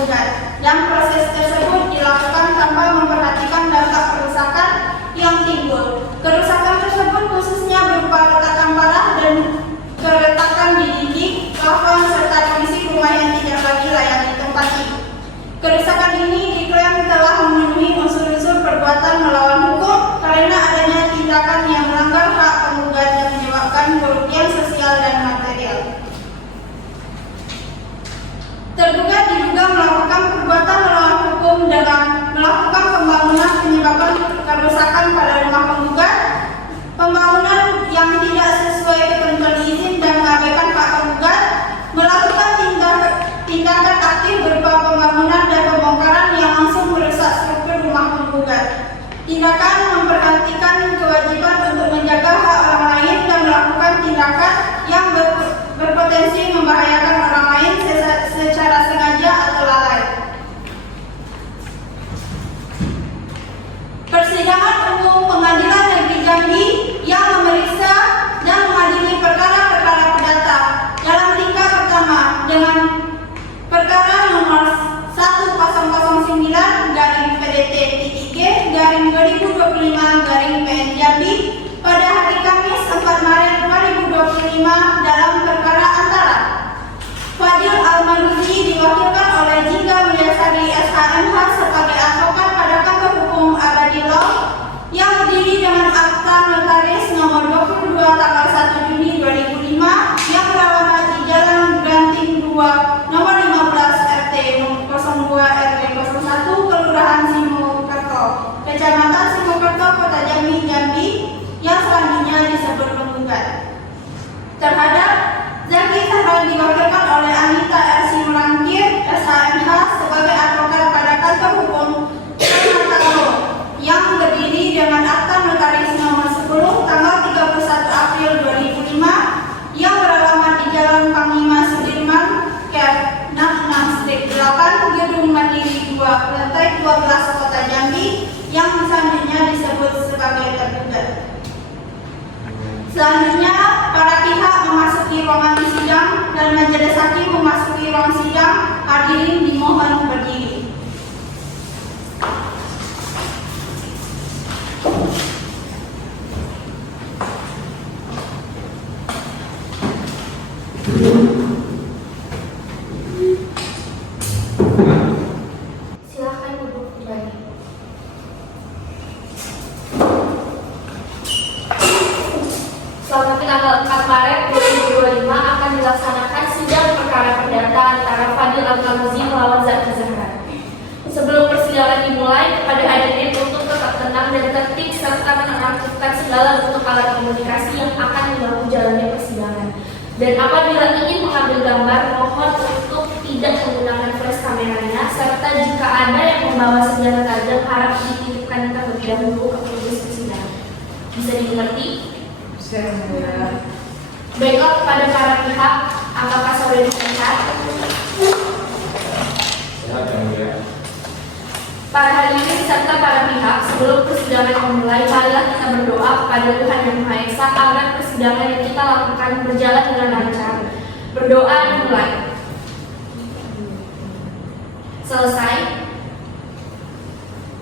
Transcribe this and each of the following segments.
penggugat, dan proses tersebut dilakukan tanpa memperhatikan dampak kerusakan yang timbul. Kerusakan tersebut khususnya berupa retakan parah dan keretakan di dinding, plafon, serta kondisi rumah yang tidak lagi layak ditempati. Kerusakan ini diklaim telah memenuhi unsur-unsur perbuatan melawan hukum karena adanya tindakan yang melanggar hak penggugat dan menyebabkan kerugian sosial dan material. Tergugat diduga melakukan perbuatan melawan hukum dengan melakukan pembangunan penyebabkan kerusakan pada rumah penggugat, pembangunan yang tidak sesuai ketentuan izin dan mengabaikan hak penggugat, melakukan tindakan aktif berupa pembangunan dan pembongkaran yang langsung merusak struktur rumah penggugat, tindakan memperhatikan kewajiban untuk menjaga hak orang lain dan melakukan tindakan yang berpotensi membahayakan orang lain secara sengaja atau lalai. Persidangan Umum Pengadilan Negeri Jambi yang memeriksa dan mengadili perkara-perkara perdata dalam tingkat pertama dengan perkara nomor 1099-PDT-G-2025-PN Jambi pada hari Kamis 4 Maret 2025 dalam perkara antara Fadil Al-Maruzi diwakilkan oleh Jingga Mulyasari SHMH sebagai advokat pada kantor hukum Abadi Law yang berdiri dengan akta notaris nomor 22 tanggal 1 Juni 2005 yang beralamat di Jalan Granting 2 nomor 15 RT 02 RW 01 Kelurahan Simokerto, Kecamatan Simokerto, Kota Jambi, Jambi yang selanjutnya disebut penggugat. Terhadap Zaki Sahran diwakilkan oleh Anita R. Simulangkir SHMH sebagai advokat pada kantor hukum Permata yang berdiri dengan akta notaris nomor 10 tanggal 31 April 2005 yang beralamat di Jalan Panglima Sudirman, Kep 66/8 Gedung Mandiri 2 lantai 12 Kota Jambi yang selanjutnya disebut sebagai tergugat. Selanjutnya, para pihak memasuki ruangan sidang dan majelis hakim memasuki ruang sidang. Hadirin dimohon berdiri. Silakan duduk kembali. Selama tanggal 4 Maret 2025 akan dilaksanakan sidang perkara perdata antara Fadil Al-Maruzi melawan Zaki Zahran. Sebelum persidangan dimulai, kepada hadirin untuk tetap tenang dan tertib serta menonaktifkan segala bentuk alat komunikasi yang akan mengganggu jalannya persidangan. Dan apabila ingin mengambil gambar, mohon untuk tidak menggunakan flash kameranya, serta jika ada yang membawa senjata tajam harap dititipkan terlebih dahulu ke proses persidangan. Bisa dimengerti? Baiklah, kepada para pihak, apakah saudara sehat? Para hadirin serta para pihak, sebelum persidangan dimulai, marilah kita berdoa kepada Tuhan Yang Maha Esa agar persidangan yang kita lakukan berjalan dengan lancar. Berdoa dimulai. Selesai.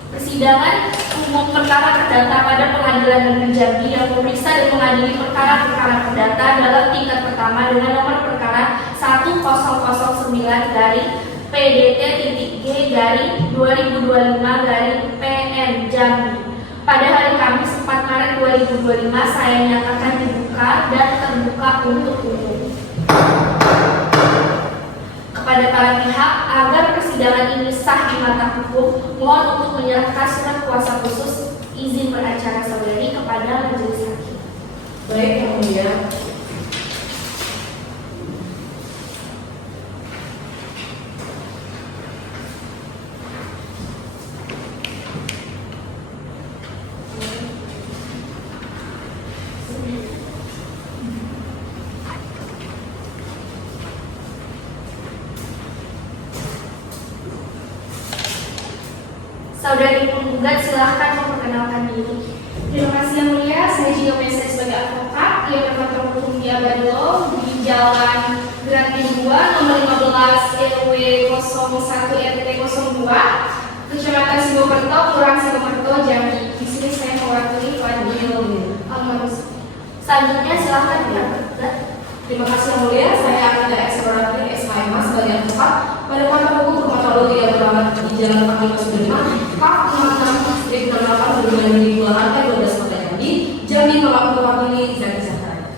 Persidangan umum perkara perdata pada Pengadilan Negeri Jambi yang memeriksa dan mengadili perkara-perkara perdata dalam tingkat pertama dengan nomor perkara 1009-P-DT-G-2025-PN Jambi pada hari Kamis 4 Maret 2025 saya nyatakan dibuka dan terbuka untuk umum. Kepada para pihak agar persidangan ini sah di mata hukum, mohon untuk menyerahkan surat kuasa khusus izin beracara saudari kepada majelis hakim. Baik, yang mulia. Saudari penggugat silahkan memperkenalkan diri. Terima kasih yang mulia, saya juga biasa sebagai advokat yang berkantor hukum di Abadi Law di Jalan Granting 2 nomor 15 RW 01 RT 02, Kecamatan Sibokerto, Kelurahan Sibokerto, Jambi. Di sini saya mewakili Fadil Almarhum. Selanjutnya silakan pihak tergugat. Terima kasih yang mulia, saya Ananda Eksploratif SKMH sebagai advokat pada kuasa hukum rumah Palu 3 beralamat di Jalan Panglima Sudirman, Kak 66 Distrik 68 berhubungan di 2 lantai 12 Kota Jambi, Jambi mewakili Zaki Zahra.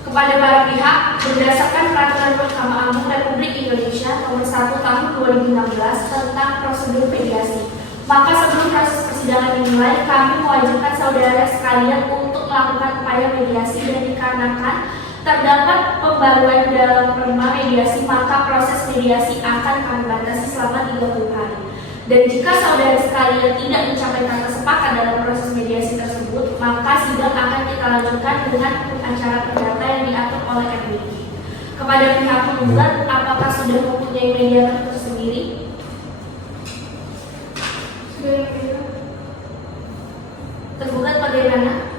Kepada para pihak, berdasarkan Peraturan Mahkamah Agung Republik Indonesia Nomor 1 Tahun 2016 tentang prosedur mediasi, maka sebelum proses persidangan dimulai, kami mewajibkan saudara sekalian untuk melakukan upaya mediasi, dan dikarenakan terdapat pembaruan dalam norma mediasi, maka proses mediasi akan kami batasi selama 30 hari. Dan jika saudara sekalian tidak mencapai kata sepakat dalam proses mediasi tersebut, maka sidang akan kita lanjutkan dengan acara perdata yang diatur oleh MBG. Kepada pihak penggugat, apakah sudah mempunyai mediator tersendiri? Tergugat bagaimana?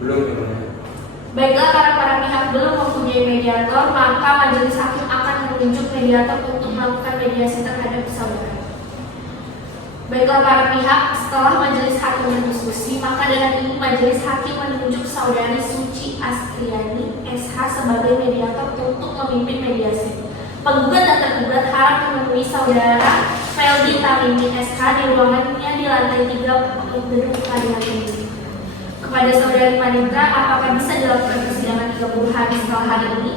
Belum, ya. Baiklah, karena para pihak belum mempunyai mediator, maka majelis hakim akan menunjuk mediator untuk melakukan mediasi terhadap saudara. Baiklah para pihak, setelah majelis hakim berdiskusi, maka dengan ini majelis hakim menunjuk saudari Suci Astriani SH sebagai mediator untuk memimpin mediasi. Penggugat dan tergugat harap menemui saudara Feldi Tamimi SH di ruangannya di lantai 3 gedung pengadilan tinggi. Kepada saudari Panitra, apakah bisa dilakukan persidangan 30 hari setelah hari ini?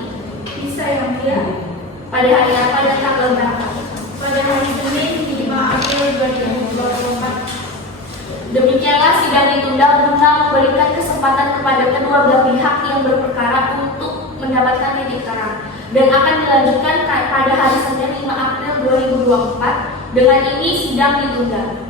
Bisa yang mulia. Pada hari apa dan tanggal berapa? Pada hari Senin 5 April 2024. Demikianlah sidang ditunda guna memberikan kesempatan kepada kedua belah pihak yang berperkara untuk mendapatkan titik terang, dan akan dilanjutkan pada hari Senin 5 April 2024. Dengan ini sidang ditunda.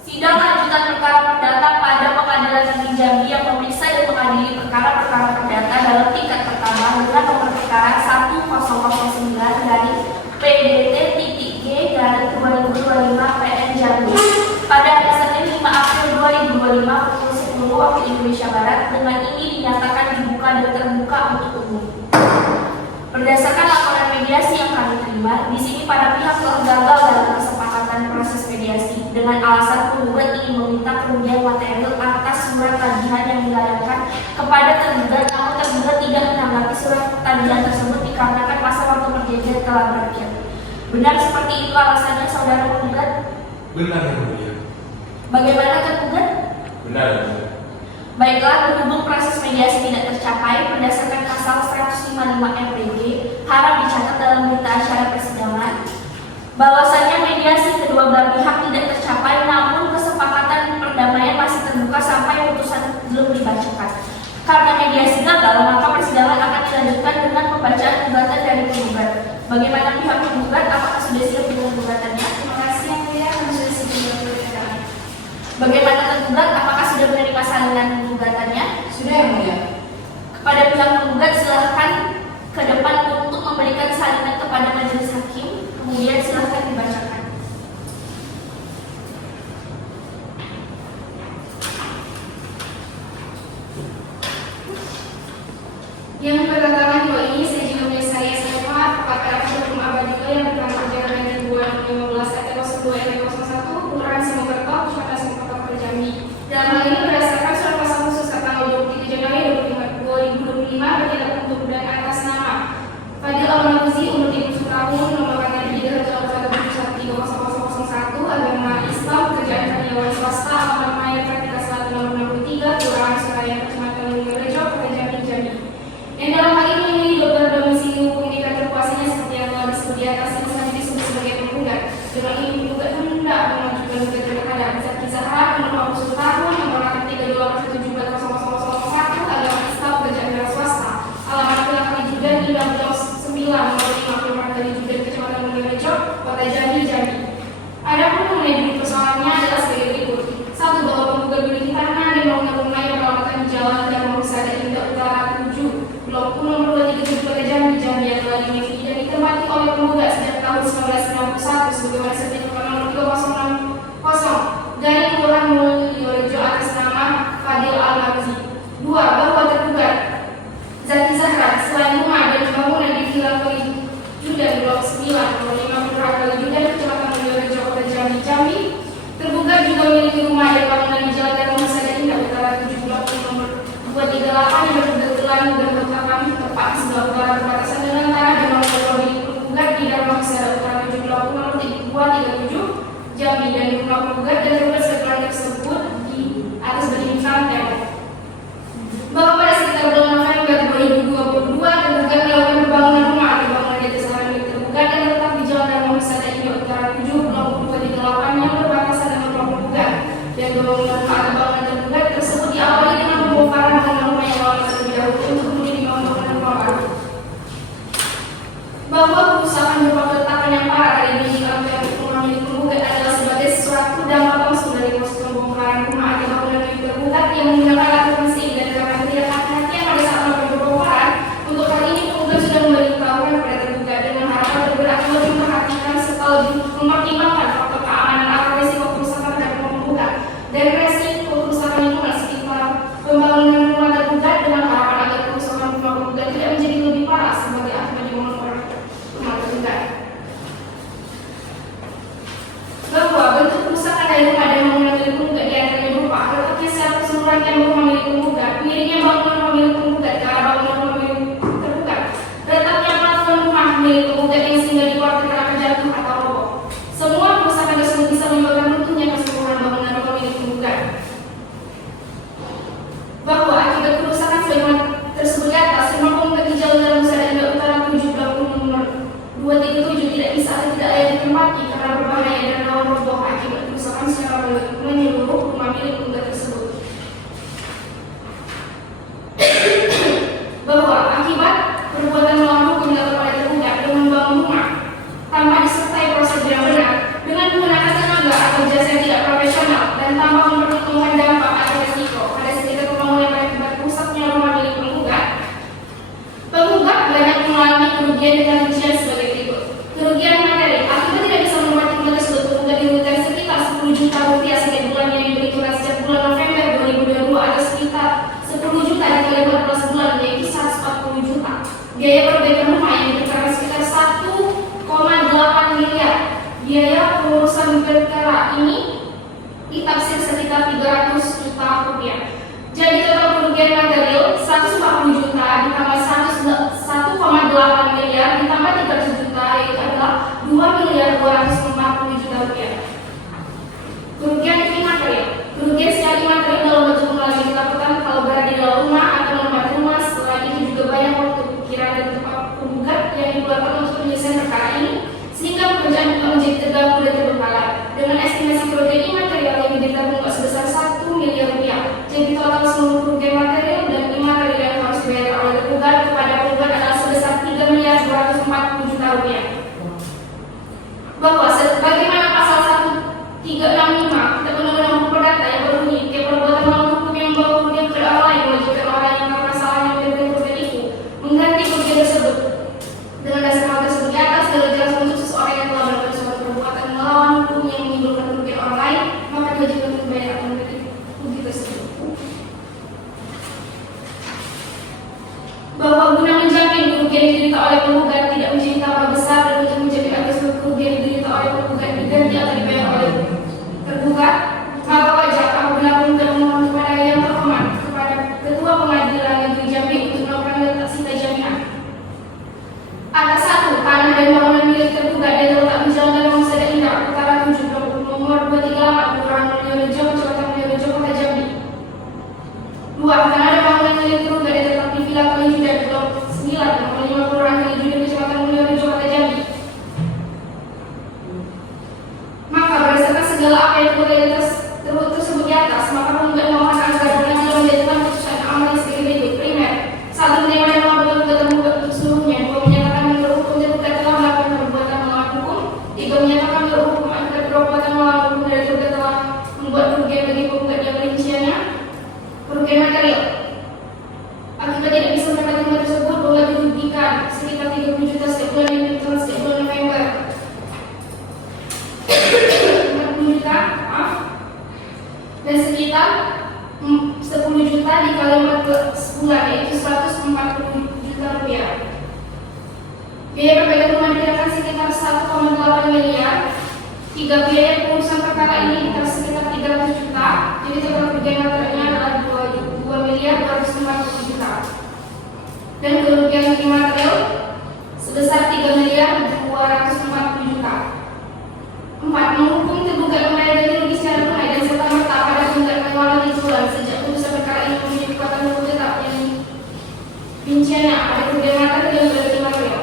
Sidang lanjutan perkara perdata pada Pengadilan Negeri Jambi yang memeriksa dan mengadili perkara-perkara perdata dalam tingkat pertama dengan nomor perkara 1009 dari PDT.G/2025 PN Jambi pada hari Senin 5 April 2025 pukul 10 waktu Indonesia Barat. Dengan ini dinyatakan dibuka dan terbuka untuk umum. Berdasarkan laporan mediasi yang kami terima, di sini para pihak telah gagal dalam kesepakatan proses mediasi dengan alasan penggugat ingin meminta kerugian material atas surat tagihan yang dilayangkan kepada tergugat, namun tergugat tidak menanggapi surat tagihan tersebut dikarenakan masa waktu perjanjian telah berakhir. Benar seperti itu alasannya, saudara penggugat? Benar, yang mulia. Bagaimana tergugat? Benar, yang mulia. Baiklah, berhubung proses mediasi tidak tercapai berdasarkan pasal 155 MPG, harap dicatat dalam berita acara persidangan bahwasanya mediasi kedua belah pihak tidak tercapai, namun kesepakatan perdamaian masih terbuka sampai putusan belum dibacakan. Karena mediasi gagal, maka persidangan akan dilanjutkan dengan pembacaan gugatan dari penggugat. Bagaimana pihak penggugat? Apakah sudah siap dengan gugatannya? Terima kasih yang mulia, kami sudah siap dengan gugatannya. Bagaimana tergugat? Apakah sudah menerima salinan gugatannya? Sudah yang mulia. Kepada pihak penggugat, silahkan ke depan untuk memberikan salinan kepada majelis hakim, kemudian silahkan dibacakan. Yang pertama dua ini saya juga menulis saya pakar hukum abadi yang berkantor Jakarta di 2015 RT 02 RT 01 Kelurahan Sibokerto, Kecamatan Sibokerto, Jambi. Dalam hal ini berdasarkan surat kuasa khusus tanggal 23 Januari 2025 bertindak untuk dan atas nama Fadil Almarhum umur 30 tahun, nomor KTP 317130001, agama Islam, pekerjaan karyawan swasta, alamat Maya Kartika Selatan nomor 63, Kelurahan Suraya, Kecamatan Linggarejo, Kota Jambi, Jambi. Yang dalam hal ini memiliki dokter domisili hukum indikator kuasanya seperti yang telah disebut di atas ini selanjutnya disebut sebagai penggugat. Dengan ini penggugat hendak mengajukan gugatan terhadap Zaki Zahra nomor 40 tahun, nomor KTP 321740001, agama Islam, pekerjaan karyawan swasta, alamat Kelakali juga di Dablong 9 nomor 54 dari juga Kecamatan Linggarejo, Kota Jambi, Jambi. Adapun mengenai duduk persoalannya adalah sebagai berikut. 1. Bahwa penggugat memiliki tanah dan bangunan rumah yang beralamatkan di Jalan dan Manusia dan Indah Utara 7 Blok U nomor 237 Kota Jambi, Jambi yang telah dimiliki dan ditempati oleh penggugat sejak tahun 1991 sebagaimana sertifikat nomor 3060 dari Kelurahan Mulyorejo atas nama Fadil Almarhum. 2. Bahwa tergugat juga memiliki rumah dan bangunan di Jalan Darul Masada Indah Utara 70 nomor 238 yang berkebetulan dan merupakan tepat di sebelah utara perbatasan dengan tanah dan nomor pemilik penggugat di Darul Masada Utara 70 nomor 237 Jambi, dan di rumah penggugat dan tugas keterangan tersebut di atas berdinding tembok. Bahwa pada sekitar bulan November 2022 tergugat melakukan pembangunan rumah atau bangunan di atas lahan milik tergugat yang terletak di Jalan Darul Masada Indah Utara 7 nomor 238 yang berbatasan dengan rumah penggugat, dan bangunan rumah atau bangunan tergugat tersebut diawali dengan pembongkaran bangunan rumah yang lama terlebih dahulu untuk kemudian dibangun bangunan rumah baru. Bahwa kerusakan berupa peletakan yang parah dari dinding lantai rumah milik penggugat adalah sebagai suatu dampak langsung dari proses pembongkaran rumah atau bangunan milik tergugat yang menggunakan alat mesin dan karena ketidakhati-hatian pada saat melakukan pembongkaran. Untuk hal ini penggugat sudah memberitahukan kepada tergugat dengan harapan tergugat akan lebih memperhatikan serta lebih mempertimbangkan faktor keamanan atau risiko kerusakan pada rumah penggugat dan risiko kerusakan lingkungan sekitar pembangunan rumah tergugat, dengan harapan agar kerusakan rumah penggugat tidak menjadi lebih parah sebagai akibat dibangun oleh rumah tergugat. Bahwa bentuk kerusakan dari rumah dan bangunan milik penggugat diantaranya berupa retaknya secara keseluruhan tembok rumah milik penggugat, miringnya bangunan rumah milik penggugat ke arah bangunan rumah milik tergugat, retaknya plafon rumah milik penggugat yang sehingga dikhawatirkan akan jatuh atau roboh. Semua kerusakan tersebut bisa menyebabkan runtuhnya keseluruhan bangunan rumah milik penggugat. Bahwa akibat kerusakan sebagaimana tersebut di atas, rumah penggugat di Jalan Darul Masada Indah Utara 7 nomor 237 tidak bisa atau tidak layak ditempati karena berbahaya dan rawan roboh akibat kerusakan secara menyeluruh rumah milik penggugat tersebut. Bahwa akibat perbuatan melawan hukum dilakukan oleh tergugat dengan membangun rumah tanpa disertai prosedur yang benar, dengan menggunakan tenaga atau jasa yang tidak profesional, dan tanpa memperhitungkan dampak atau risiko pada sekitar pembangunan yang berakibat rusaknya rumah milik penggugat, penggugat banyak mengalami kerugian dengan rincian sebagai berikut. Kerugian materi akibat tidak bisa menempati rumah tersebut, penggugat dirugikan sekitar 10 juta rupiah setiap bulannya yang diperhitungkan sejak bulan November 2022 atau sekitar 10 juta dikali 14 bulan yaitu 140 juta. Biaya perbaikan rumah yang diperkirakan sekitar 1,8 miliar. Biaya pengurusan perkara ini ditaksir sekitar 300 juta rupiah. Jadi total kerugian material 140 juta ditambah 1,8 miliar ditambah 300 juta yaitu adalah 2 miliar 240 juta rupiah. Kerugian imaterial. Kerugian secara imaterial dalam bentuk mengalami ketakutan kalau berada di dalam rumah atau menempati rumah. Setelah itu juga banyak waktu pikiran dan tempat penggugat yang dikeluarkan untuk penyelesaian perkara ini, sehingga pekerjaan menjadi terganggu dan terbengkalai. Dengan estimasi kerugian imaterial yang diderita penggugat sebesar 1 miliar rupiah, jadi total seluruh kerugian material dan imaterial yang harus dibayar oleh tergugat kepada penggugat adalah sebesar 3 miliar 240 juta rupiah. Bahwa sebagaimana pasal 1365 Kitab Undang-Undang Hukum Perdata yang berbunyi, tiap perbuatan melawan hukum yang membawa kerugian kepada orang lain mewajibkan orang yang melakukan kesalahan yang memberikan kerugian itu mengganti kerugian tersebut. Dengan dasar hal tersebut di atas, dalam jelas untuk seseorang yang telah melakukan suatu perbuatan melawan hukum yang menimbulkan kerugian orang lain, maka diwajibkan untuk membayar atau mengganti kerugian tersebut. Bahwa guna menjamin kerugian yang diderita oleh penggugat tidak menjadi tambah besar dan untuk menjamin agar seluruh kerugian yang diderita oleh penggugat diganti atau dibayar oleh tergugat, maka wajar apabila penggugat memohon kepada yang terhormat kepada Ketua Pengadilan Negeri Jambi untuk melakukan letak sita jaminan atas 1. Tanah dan bangunan milik tergugat dan terletak di Jalan Darul Masada Indah Utara 7 nomor 238 Kelurahan Mulyorejo, Kecamatan Mulyorejo, Kota Jambi. 2. Tanah dan bangunan milik tergugat dan terletak di Villa Kelinjudan Blok 9 nomor 5 Kelurahan Kelinjudan, Kecamatan Mulyorejo, Kota Jambi. Maka berdasarkan segala apa yang tersebut di atas, maka penggugat memohon agar pengadilan menjatuhkan putusan amar sebagai berikut. Primer, 1. Menerima dan mengambil gugatan penggugat untuk seluruhnya. 2. Menyatakan menurut hukum tergugat telah melakukan perbuatan melawan hukum. 3. Menyatakan menurut hukum akibat perbuatan melawan hukum dari tergugat telah membuat kerugian bagi penggugat yang rinciannya kerugian material. Akibat tidak bisa menempati rumah tersebut, penggugat dirugikan sekitar 30 juta setiap bulan yang dihitung setiap bulan November. 40 juta, dan sekitar 10 juta dikali 14 bulan yaitu 140 juta rupiah. Biaya perbaikan rumah dikirakan sekitar 1,8 miliar Hingga biaya pengurusan perkara ini sekitar 300 juta, jadi total kerugian materialnya adalah 2 miliar 240 juta. Dan kerugian material sebesar 3 miliar 240 juta. 4. Menghukum tergugat membayar ganti rugi secara tunai dan serta merta pada penggugat pengeluaran dijual sejak putusan perkara ini memiliki kekuatan hukum tetap yang rinciannya ada kerugian material dan kerugian material.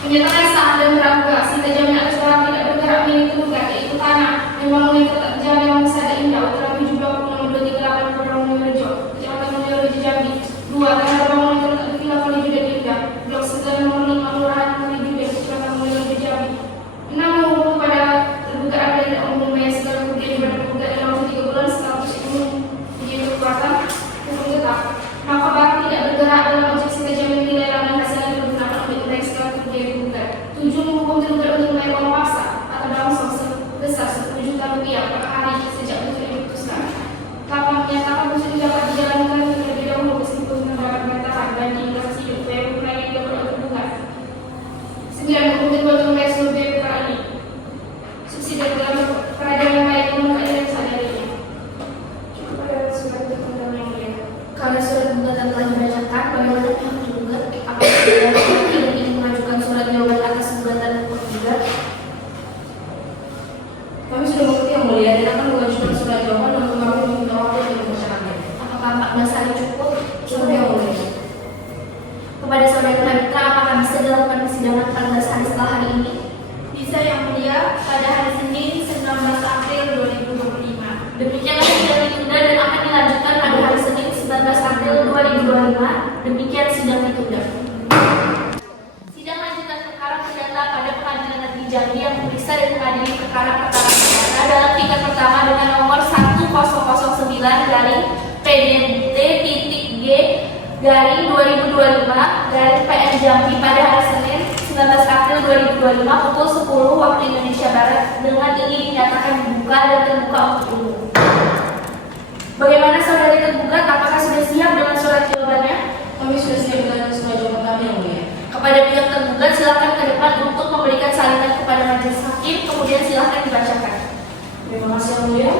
Menyatakan sah dan praduga sita jamin atas barang tidak bergerak milik tergugat yaitu tanah dan bangunan yang tetap berjalan yang Sada Indah Utara 726 Program Mulyorejo, Kecamatan Mulyorejo Jambi. 2. Tanah bangunan yang terletak di Villa Kalijudan Indah, Blok 9 nomor 5 Kelurahan Kalijudan, Kecamatan Mulyorejo Jambi. 6. Menghukum pada tergugat apabila tidak mampu membayar segala kerugian daripada tergugat dalam waktu 3 bulan setelah putusan ini menjadi kekuatan hukum tetap. Maka barang tidak bergerak dalam objek sita jamin dilelang dan hasilnya digunakan untuk membayar segala kerugian tergugat. 7. Menghukum tergugat untuk membayar uang paksa atau dalam sebesar 10 juta rupiah per hari sejak putusan ini diputuskan. 8. Menyatakan putusan ini dapat dijalankan terlebih dahulu meskipun mendapat bantahan banding kasasi upaya hukum yang dilakukan oleh tergugat. 9. Menghukum tergugat untuk membayar seluruh biaya perkara ini. Subsidi dalam peradilan yang baik menurut keadilan seadanya. Cukup pada surat keterangan yang mulia. Karena surat gugatan telah dibacakan, bagaimana pihak tergugat apabila tidak ingin mengajukan surat jawaban atas gugatan tergugat? Kami sudah mengerti yang mulia dan akan mengajukan surat jawaban dan kami meminta waktu untuk membacakannya. Apakah 14 hari cukup? Cukup yang mulia. Kepada saudara Mitra, apakah bisa dilakukan persidangan 14 hari setelah hari ini? Bisa yang mulia, pada hari Senin 19 April 2025. Demikianlah sidang ditunda dan akan dilanjutkan pada hari Senin 19 April 2025. Demikian sidang ditunda. Sidang lanjutan perkara perdata pada Pengadilan Negeri Jambi yang memeriksa dan mengadili perkara-perkara perdata dalam tingkat pertama dengan nomor 1009-PDT-G-2025-PN Jambi pada hari Senin 19 April 2025 pukul 10 waktu Indonesia Barat dengan ini dinyatakan dibuka dan terbuka untuk umum. Bagaimana saudari tergugat? Apakah sudah siap dengan surat jawabannya? Kami sudah siap dengan surat jawaban kami yang mulia. Kepada pihak tergugat silakan ke depan untuk memberikan salinan kepada majelis hakim, kemudian silakan dibacakan. Terima kasih yang mulia.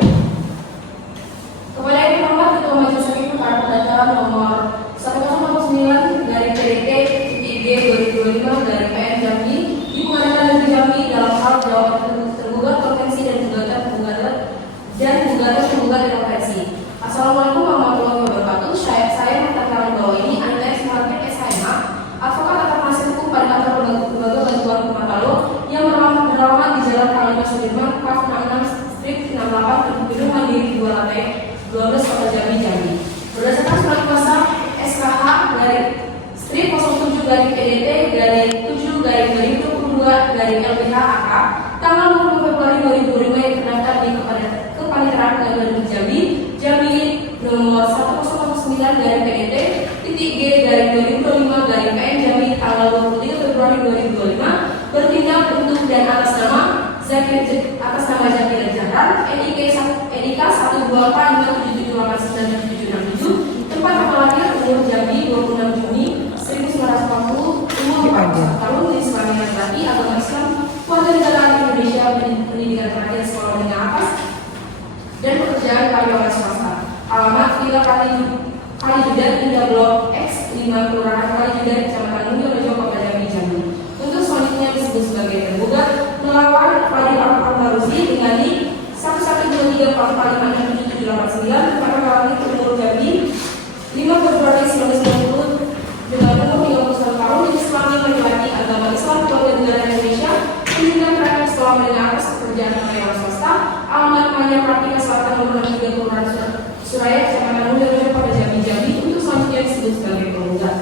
Kepada yang terhormat Ketua Majelis Hakim perkara perdata nomor 1009-PDT-G-2025-PN Jambi di Pengadilan Negeri Jambi dalam hal jawaban tergugat konvensi dan gugatan penggugat dan konvensi. Assalamualaikum warahmatullahi wabarakatuh. Saya mengatakan bahwa ini adalah SMHP SHMA, advokat atau penasihat hukum pada kantor lembaga bantuan hukum Matalo yang beralamat di Jalan Panglima Sudirman, Kaf 66 Strip 68 Gedung Mandiri 2 lantai 12 Kota Jambi, Jambi. Berdasarkan surat kuasa SKH dari Strip 07 PDT 7/2022 LBH AK tanggal 20 Februari 2025 yang terdaftar di Kepaniteraan Pengadilan Negeri Jambi, Jambi nomor 1009-PDT-G-2025-PN Jambi tanggal 23 Februari 2025 bertindak untuk dan atas nama Zaki dan Zahran NIK 1245778976767 tempat tanggal lahir umur Jambi 26 Juni 1940 umur 41 tahun jenis kelamin laki-laki agama Islam warga negara Indonesia pendidikan terakhir sekolah menengah atas dan pekerjaan karyawan swasta. Alamat Villa Kalijudan Indah Blok X 5 Kelurahan Kalijudan Kecamatan Mulyorejo Kota Jambi, Jambi. Untuk selanjutnya disebut sebagai tergugat melawan Fadil Al-Maruzi dengan NIK 11234456789 pada kali umur Jambi 5 Februari 1990 dengan umur 31 tahun jenis kelamin laki-laki agama Islam warga negara Indonesia pendidikan terakhir sekolah menengah atas pekerjaan karyawan swasta. Alamat Maya Pratika Selatan nomor 3 Kelurahan Suraya Kecamatan Mulyorejo Kota Jambi, Jambi. Untuk selanjutnya disebut sebagai tergugat.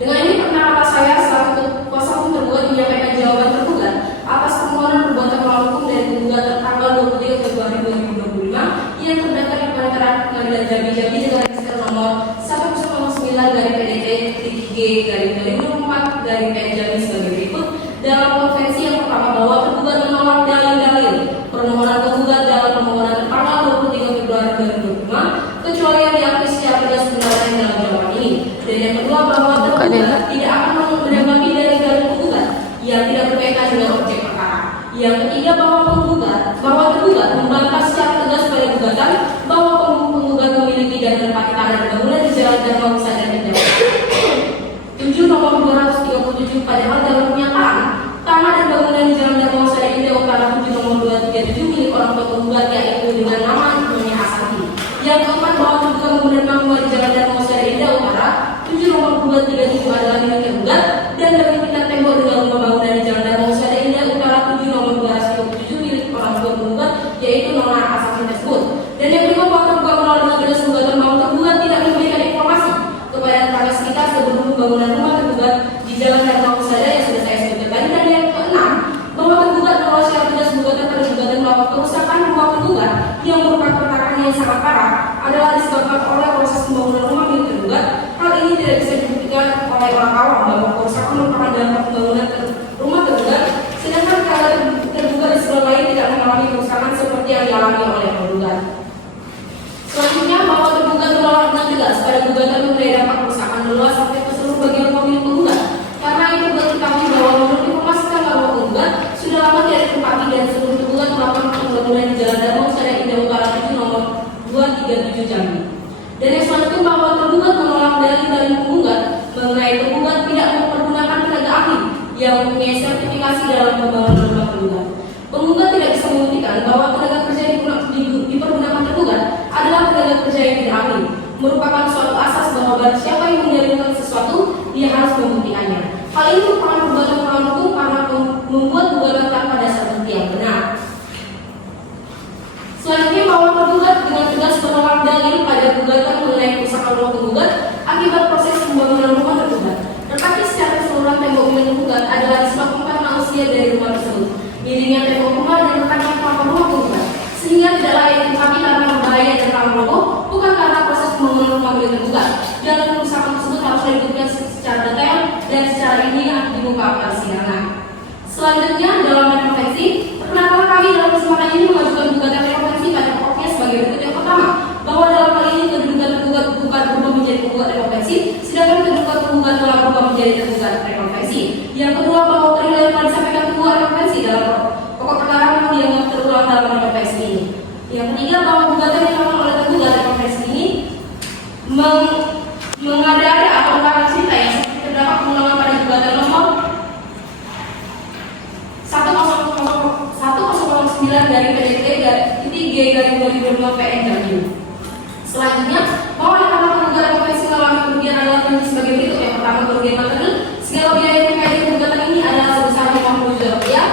Dengan ini perkenalkan saya selaku kuasa hukum tergugat menyampaikan jawaban tergugat atas permohonan perbuatan melawan hukum dari tergugat tanggal 23 Februari 2025 yang terdaftar di Panitera Pengadilan Jambi, Jambi dengan register nomor 1009-PDT-G-2024-PN Jambi sebagai berikut. Dalam konvensi yang pertama bahwa tergugat menolak dalil-dalil permohonan tergugat dalam permohonan tanggal 23 Februari 2025 kecuali yang diakui secara tegas kebenaran dalam jawaban ini. Dan yang kedua bahwa tergugat tidak akan menanggapi dalil-dalil tergugat yang tidak berkaitan dengan objek perkara Yang ketiga, bahwa tergugat membantah secara tegas pada gugatan bahwa penggugat memiliki dan menempati tanah dan bangunan di Jalan Dharma Husada dan Jawa 7 nomor 237, padahal dalam kenyataan tanah dan bangunan di Jalan Dharma Husada Indah Utara 7 nomor 237 milik orang tua penggugat, yaitu dengan nama Nyonya Asari. Yang keempat, bahwa tergugat menggunakan rumah di Jalan Dharma Husada Indah Utara 7 nomor 237 adalah milik tergugat, dan dari tingkat tembok dengan rumah bangunan di Jalan Dharma Husada Indah Utara 7 nomor 227 milik orang tua penggugat, yaitu Nona Asari tersebut. Dan yang kelima, bahwa tergugat menolak dengan tegas gugatan bahwa tergugat tidak memberikan informasi kepada tetangga sekitar sebelum bangunan rumah tergugat di Jalan Dharma Husada yang sudah saya sebutkan tadi. Dan yang keenam, bahwa tergugat menolak secara tegas gugatan pada gugatan bahwa kerusakan rumah tergugat yang merupakan perkara yang sangat parah adalah disebabkan oleh proses pembangunan rumah milik tergugat. Hal ini tidak bisa dibuktikan oleh orang awam bahwa kerusakan merupakan dampak pembangunan rumah tergugat, sedangkan kalau tergugat di sebelah lain tidak mengalami kerusakan seperti yang dialami oleh tergugat. Selanjutnya, bahwa tergugat menolak dengan tegas pada gugatan mengenai dampak kerusakan meluas sampai ke seluruh bagian rumah milik penggugat. Karena itu diketahui bahwa menurut informasi tanggal rumah penggugat sudah lama tidak ditempati dan seluruh tergugat melakukan pembangunan di Jalan Dharma Husada Indah Utara 7 nomor 237 Jambi. Dan yang selanjutnya, bahwa tergugat menolak dalil penggugat mengenai tergugat tidak mempergunakan tenaga ahli yang mempunyai sertifikasi dalam pembangunan rumah tergugat. Penggugat tidak bisa membuktikan bahwa tenaga kerja dipergunakan tergugat adalah tenaga kerja yang tidak ahli, merupakan suatu asas bahwa barang siapa yang menjalinkan sesuatu, dia harus membuktikannya. Hal ini merupakan perbuatan melawan hukum karena membuat gugatan tanpa dasar bukti yang benar. Selanjutnya, bahwa tergugat dengan tegas menolak dalil pada gugatan mengenai kerusakan rumah penggugat akibat proses pembangunan rumah tergugat. Tetapi secara keseluruhan tembok milik penggugat adalah disebabkan karena usia dari rumah tersebut, miringnya tembok rumah dan retaknya plafon rumah penggugat, sehingga tidak layak ditempati karena berbahaya dan rawan roboh, bukan karena proses pembangunan rumah milik tergugat. Dalam kerusakan tersebut harusnya dibuktikan secara detail dan secara ilmiah di muka persidangan. Selanjutnya, dalam rekonvensi, perkenalkan kami dalam kesempatan ini mengajukan gugatan rekonvensi pada pokoknya sebagai berikut. Yang pertama, bahwa dalam hal ini kedudukan tergugat bukan berubah menjadi penggugat rekonvensi, sedangkan kedudukan penggugat telah berubah menjadi tergugat rekonvensi. Yang kedua, bahwa dalil yang telah disampaikan penggugat rekonvensi dalam pokok perkara memang dianggap terulang dalam rekonvensi ini. Yang ketiga, bahwa gugatan yang dilakukan oleh tergugat rekonvensi ini mengada-ada atau melarang cerita yang seperti terdapat pengulangan pada gugatan nomor 1009 dari PDT G dari 2002 PN Jambi. Selanjutnya, bahwa karena penggugat rekonvensi mengalami kerugian adalah rinci sebagai berikut. Yang pertama, kerugian materi. Segala biaya yang terkait dengan gugatan ini adalah sebesar Rp50 juta.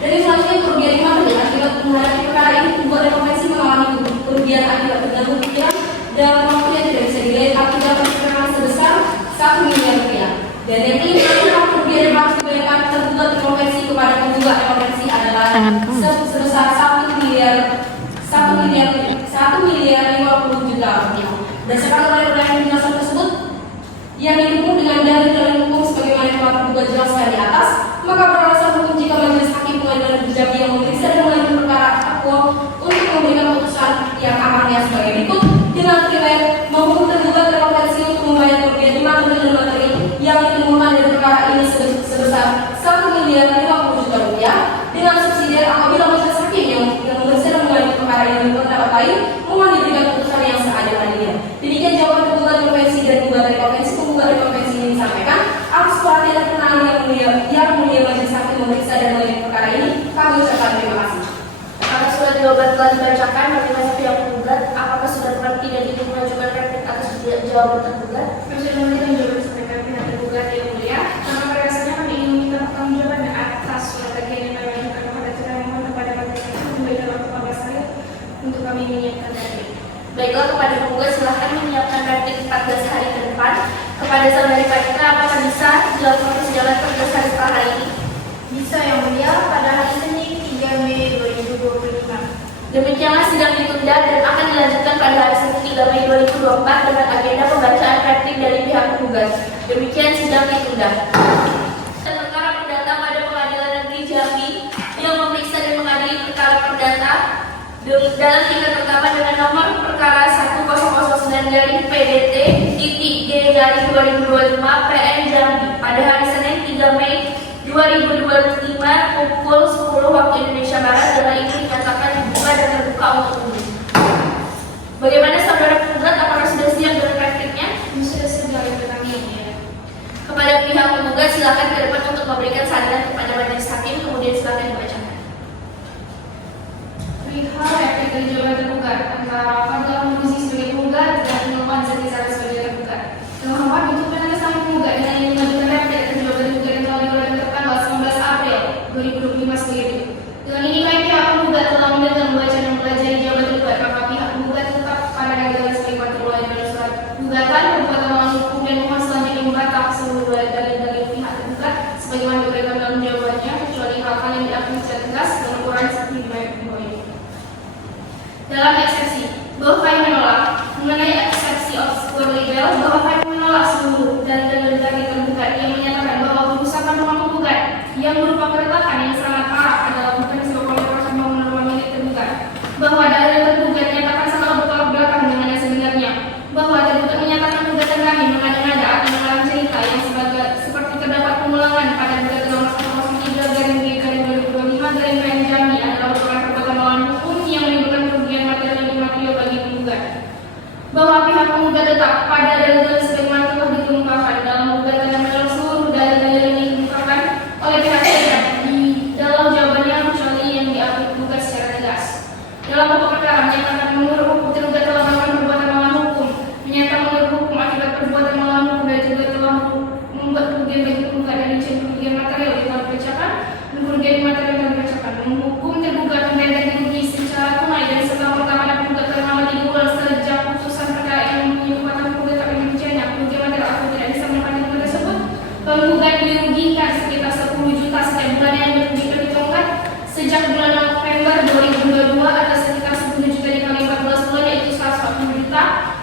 Dan yang selanjutnya, kerugian materi. Akibat menghadapi perkara ini, penggugat rekonvensi mengalami kerugian akibat terganggu pikiran dalam waktu yang tidak bisa dilihat akibat perkara sebesar Rp1 miliar. Dan yang kelima, kerugian yang harus dibayarkan tergugat rekonvensi kepada penggugat rekonvensi adalah sebesar satu miliar 50 juta rupiah. Berdasarkan uraian penjelasan tersebut yang didukung dengan dalil hukum sebagaimana yang telah tergugat jelaskan di atas, maka beralasan hukum jika majelis hakim pengadilan negeri Jambi yang memeriksa dan melanjutkan perkara akuo untuk memberikan putusan yang amannya sebagai berikut dengan riwayat menghukum tergugat rekonvensi untuk membayar kerugian materi dan materi yang ditemukan dari perkara ini sebesar 1 miliar 50 juta rupiah dengan subsidi apabila majelis hakim yang memeriksa dan melanjutkan perkara ini berpendapat lain mohon diberikan putusan yang seadil-adilnya. Demikian jawaban tergugat rekonvensi dan gugatan rekonvensi. Penggugat rekonvensi ini disampaikan atas perhatian dan penanganan yang mulia majelis hakim memeriksa dan melanjutkan perkara ini. Kami ucapkan terima kasih. Apakah surat jawaban telah dibacakan? Bagaimana pihak penggugat? Apakah sudah berhenti dan tidak mengajukan replik atas jawaban tergugat? Sudah memberikan jawaban disampaikan pihak tergugat yang mulia. Karena pada dasarnya kami ingin meminta pertanggungjawaban atas surat kajian yang kami ajukan kepada saudara mohon kepada majelis hakim memberikan waktu 14 hari untuk kami menyiapkan replik. Baiklah, kepada penggugat silahkan menyiapkan replik 14 hari ke depan. Kepada saudari Panita, apakah bisa dilakukan persidangan 14 hari setelah hari ini? Bisa yang mulia, pada hari Senin 3 Mei 2025. Demikianlah sidang ditunda dan akan dilanjutkan pada hari Senin 3 Mei 2024 dengan agenda pembacaan replik dari pihak penggugat. Demikian sidang ditunda. Perkara perdata pada Pengadilan Negeri Jambi yang memeriksa dan mengadili perkara perdata dalam tingkat pertama dengan nomor perkara 1009 dari PDT G 2025 PN Jambi pada hari Senin 3 Mei 2025 pukul 10 waktu Indonesia perihal replik dari jawaban tergugat antara Fadil Al-Marzuki sebagai penggugat dan Nurman Zaki Zahra sebagai tergugat. Terhormat untuk penanda sang penggugat dengan ingin mengajukan replik atas jawaban tergugat yang telah dikeluarkan tertanggal 19 April 2025 sebagai berikut. Dengan ini kami pihak penggugat telah mendengar, membaca dan mempelajari jawaban tergugat, maka pihak penggugat tetap pada dalil sebagai particular dalam surat gugatan perbuatan melawan hukum dan mohon selanjutnya membantah seluruh dalil-dalil pihak tergugat sebagaimana diberikan dalam jawabannya, kecuali hal-hal yang diakui secara tegas dengan ukuran seperti di bawah ini. Dalam eksepsi, bahwa kami menolak mengenai eksepsi of square legal, bahwa kami menolak seluruh dalil-dalil dari tergugat yang menyatakan bahwa kerusakan rumah penggugat yang berupa keretakan yang sangat parah adalah bukan disebabkan oleh proses bangunan rumah milik tergugat, bahwa dalil tergugat menyatakan sangat bertolak belakang dengan yang sebenarnya, bahwa tergugat menyatakan gugatan kami mengada-ngada atau mengarang cerita yang seperti terdapat pengulangan pada gugatan nomor 103/G/2025 Jambi adalah merupakan perbuatan melawan hukum yang menimbulkan kerugian material dan imaterial bagi penggugat, bahwa pihak penggugat tetap pada dalil sebagaimana telah dikemukakan dalam gugatan dan menolak seluruh dalil-dalil yang dikemukakan oleh pihak tergugat di dalam jawabannya kecuali yang diakui penggugat secara tegas. Dalam pokok perkara menyatakan menurut hukum tergugat telah melakukan perbuatan melawan hukum, menyatakan menurut hukum akibat perbuatan melawan hukum dari tergugat telah membuat kerugian bagi penggugat dan rincian kerugian material yang telah dibacakan dan kerugian material yang telah dibacakan, menghukum tergugat membayar ganti rugi secara tunai dan serta pertama dan penggugat selama 3 bulan sejak putusan perkara yang mempunyai kekuatan hukum tetap yang rinciannya kerugian material atau tidak bisa menepati hukum tersebut. Penggugat dirugikan sekitar 10 juta setiap bulan yang diperhitungkan sejak bulan November 2022 atau sekitar 10 juta dikali 14 bulan yaitu 140 juta.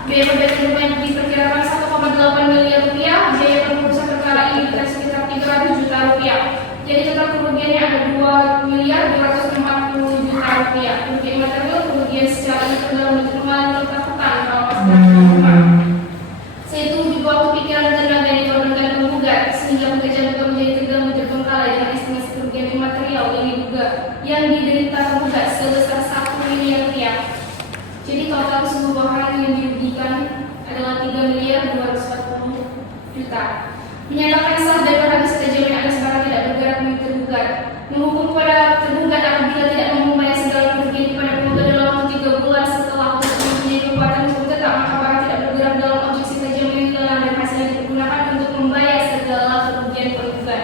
Biaya perbaikan rumah yang diperkirakan 1,8 miliar rupiah. Biaya pengurusan perkara ini sekitar 300 juta rupiah. Jadi total kerugiannya ada 2 miliar 240 juta rupiah. Kerugian material, kerugian secara dalam bentuk kemarin tertakutan kalau masalah seitu di bawah pikiran dan tenaga yang dikorbankan penggugat sehingga pekerjaan juga menjadi terganggu terbengkalai dengan estimasi kerugian material yang diderita penggugat sebesar 1 miliar rupiah. Jadi total keseluruhan yang dirugikan adalah 3 miliar 240 juta. Menyatakan sah dan berhabis kejadian atas barang tidak bergerak milik tergugat, menghukum kepada tergugat apabila tidak membayar segala kerugian kepada penggugat dalam waktu 3 bulan setelah mempunyai kekuatan hukum tetap, maka barang tidak bergerak dalam objeksi kejadian lelang dan hasilnya digunakan untuk membayar segala kerugian penggugat.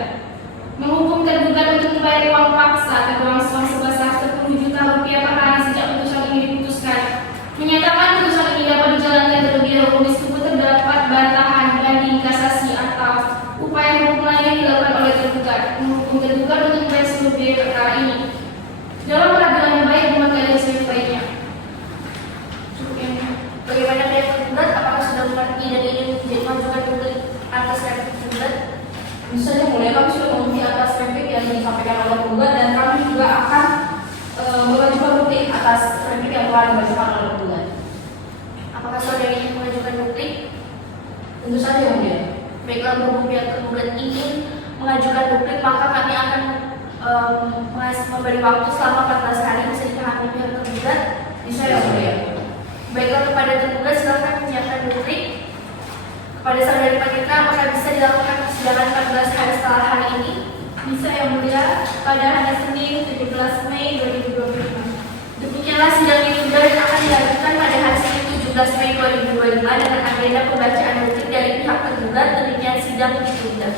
Menghukum tergugat untuk membayar uang paksa atau uang suam sebesar 10 juta rupiah per hari sejak putusan ini diputuskan. Menyatakan putusan ini dapat dijalankan terlebih dahulu meskipun terdapat bantahan banding kasasi atau upaya hukum lain yang dilakukan oleh tergugat. Menghukum tergugat untuk membayar seluruh biaya perkara ini dalam peradilan yang baik dengan keadaan sebaik-baiknya. Bagaimana pihak tergugat? Apakah sudah mengerti dan ingin mengajukan replik atas replik tergugat? Tentu saja mulai kami sudah mengerti atas replik yang disampaikan oleh penggugat dan kami juga akan mengajukan replik atas replik yang telah dibacakan oleh penggugat. Apakah saudara ingin mengajukan replik? Tentu saja kemudian. Baiklah, berhubung pihak tergugat ingin mengajukan replik, maka kami akan memberi waktu selama 14 hari bisa dipahami pihak tergugat. Bisa ya kemudian. Baiklah, kepada tergugat silakan menyiapkan replik. Kepada saudari Patrika, apakah bisa dilakukan persidangan 14 hari setelah hari ini? Bisa yang mulia, pada hari Senin 17 Mei 2025. Demikianlah sidang ditunda dan akan dilanjutkan pada hari Senin 17 Mei 2025 dengan agenda pembacaan replik dari pihak tergugat. Demikian sidang ditunda.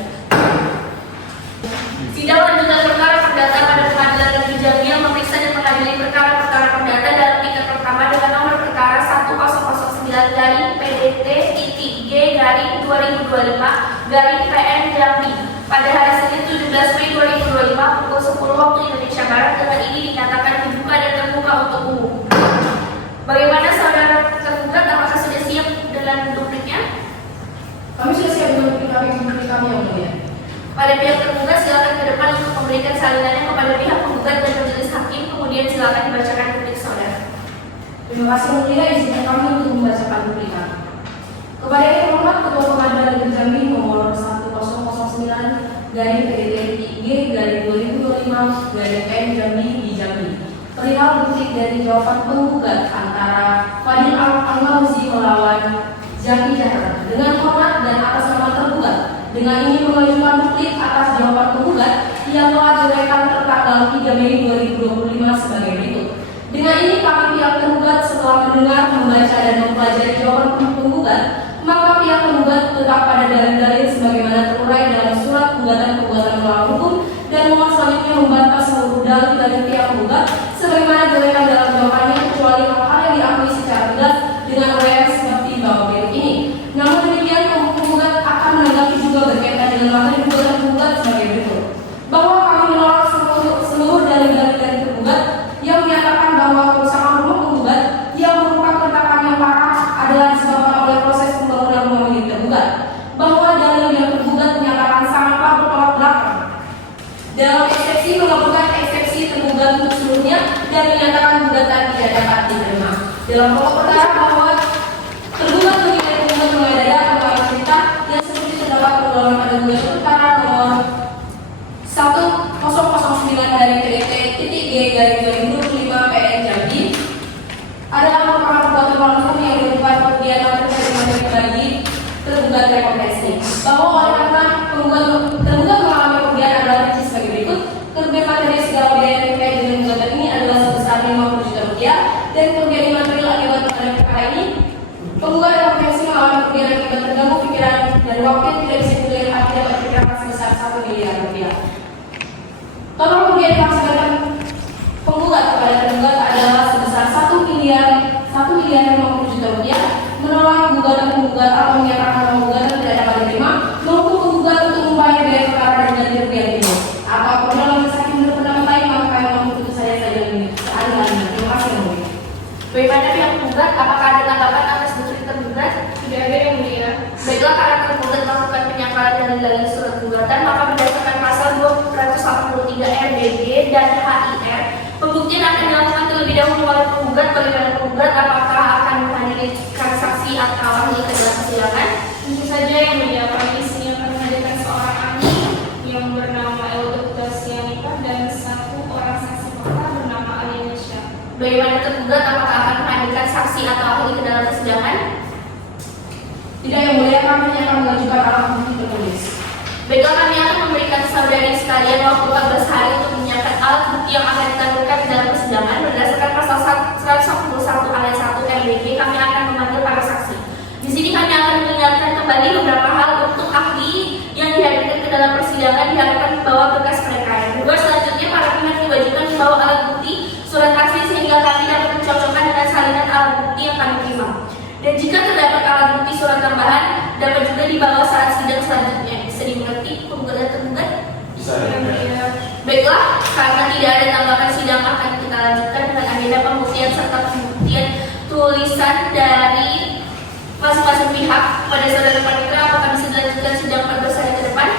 Sidang lanjutan perkara perdata pada Pengadilan Negeri Jambi yang memeriksa dan mengadili perkara-perkara perdata dalam tingkat pertama dengan nomor perkara 1009-PT-G-2025-PN Jambi pada hari Senin 17 Mei 2025 pukul 10 waktu Indonesia Barat. Dengan ini dinyatakan dibuka dan terbuka untuk umum. Bagaimana saudara tergugat? Apakah sudah siap dengan dupliknya? Kami sudah siap dengan replik kami yang mulia. Pada pihak tergugat silakan ke depan untuk memberikan salinannya kepada pihak penggugat dan majelis hakim. Kemudian silakan dibacakan replik saudara. Terima kasih mulia, izinkan kami untuk membacakan replik kami. Kepada yang terhormat Ketua Pengadilan Negeri Jambi nomor 1009/GT-G/2025-PN Jambi di Jambi. Perihal replik dari jawaban penggugat antara Fadil Al-Marzuki melawan Zaki Zahra. Dengan hormat dan atas nama tergugat, dengan ingin mengajukan replik atas jawaban penggugat yang telah diuraikan tertanggal 3 Mei 2025 sebagai berikut. Dengan ini kami pihak tergugat setelah mendengar, membaca dan mempelajari jawaban penggugat, maka pihak tergugat tetap pada dalil-dalil sebagaimana terurai dalam surat gugatan-gugatan melawan hukum dan mohon selanjutnya membantah seluruh dalil dari pihak tergugat sebagaimana diuraikan dalam jawabannya kecuali hal-hal yang diakui secara jelas dengan uraian seperti bawah berikut ini. Namun demikian, penggugat akan menanggapi juga berkaitan dengan materi gugatan penggugat sebagai berikut. Bahwa kami menolak seluruh dalil-dalil dari tergugat yang menyatakan bahwa kerusakan rumah penggugat yang merupakan keretakan yang parah adalah disebabkan oleh proses pembangunan rumah milik tergugat. Bahwa dalil yang tergugat menyatakan sangatlah bertolak belakang dalam eksepsi mengabulkan eksepsi tergugat untuk seluruhnya dan menyatakan gugatan tidak dapat diterima. Dalam pokok perkara bahwa tergugat menilai penggugat mengada-ada mengalami cerita yang seperti terdapat pergaulan pada gugatan perkara nomor 1009 dari TT-G/2025 PN Jambi adalah merupakan perbuatan melawan hukum yang merupakan kerugian materi materi bagi tergugat rekompensi. Bahwa oleh karena tergugat mengalami kerugian adalah rinci sebagai berikut. Kerugian materi segala biaya yang terkait dengan gugatan ini adalah sebesar 50 juta rupiah dan kerugian material akibat pada perkara ini. Penggugat rekompensi mengalami kerugian akibat terganggu pikiran dan waktu yang tidak bisa dilihat akibat perkiraan sebesar 1 miliar rupiah. Total kerugian yang dilaksanakan penggugat kepada tergugat adalah sebesar 1 miliar 50 juta rupiah. Menolak gugatan penggugat atau menyatakan bahwa gugatan tidak dapat diterima maupun penggugat untuk membayar biaya perkara dan ganti kerugian ini. Apapun dalam majelis hakim berpendapat lain maka kami mohon putus saya saja ini seadil-adilnya. Terima kasih yang mulia. Bagaimana pihak penggugat? Apakah ada tanggapan atas bukti tergugat? Tidak ada yang mulia. Baiklah, karena tergugat melakukan penyangkalan dari surat gugatan, maka berdasarkan pasal 283 RDG dan HIR, pembuktian akan dilakukan terlebih dahulu oleh penggugat. Bagaimana penggugat? Apakah akan menghadirkan saksi atau ahli ke dalam persidangan? Tentu saja yang mulia, kami di sini akan menghadirkan seorang ahli yang bernama Dr. Sianita dan satu orang saksi fakta bernama Alicia. Bagaimana tergugat? Apakah akan menghadirkan saksi atau ahli ke dalam persidangan? Tidak yang mulia, kami hanya akan mengajukan alat bukti tertulis. Baiklah, kami akan memberikan saudari sekalian waktu 14 hari untuk menyiapkan alat bukti yang akan ditampilkan di dalam persidangan. Berdasarkan pasal 141 ayat 1 RDG, kami akan memanggil para saksi. Di sini kami akan mengingatkan kembali beberapa hal untuk ahli yang dihadirkan ke dalam persidangan diharapkan membawa berkas mereka. Yang kedua, selanjutnya para pihak diwajibkan membawa alat bukti, surat asli sehingga kami dapat mencocokkan dengan salinan alat bukti yang kami terima. Dan jika terdapat alat bukti surat tambahan, dapat juga dibawa saat sidang selanjutnya. Bisa dimengerti penggugat dan tergugat? Bisa ya. Baiklah, karena tidak ada tanggapan sidang akan kita lanjutkan dengan agenda pembuktian serta pembuktian tulisan dari masing-masing pihak. Pada saudara panitera, apakah bisa dilanjutkan sidang 14 hari ke depan?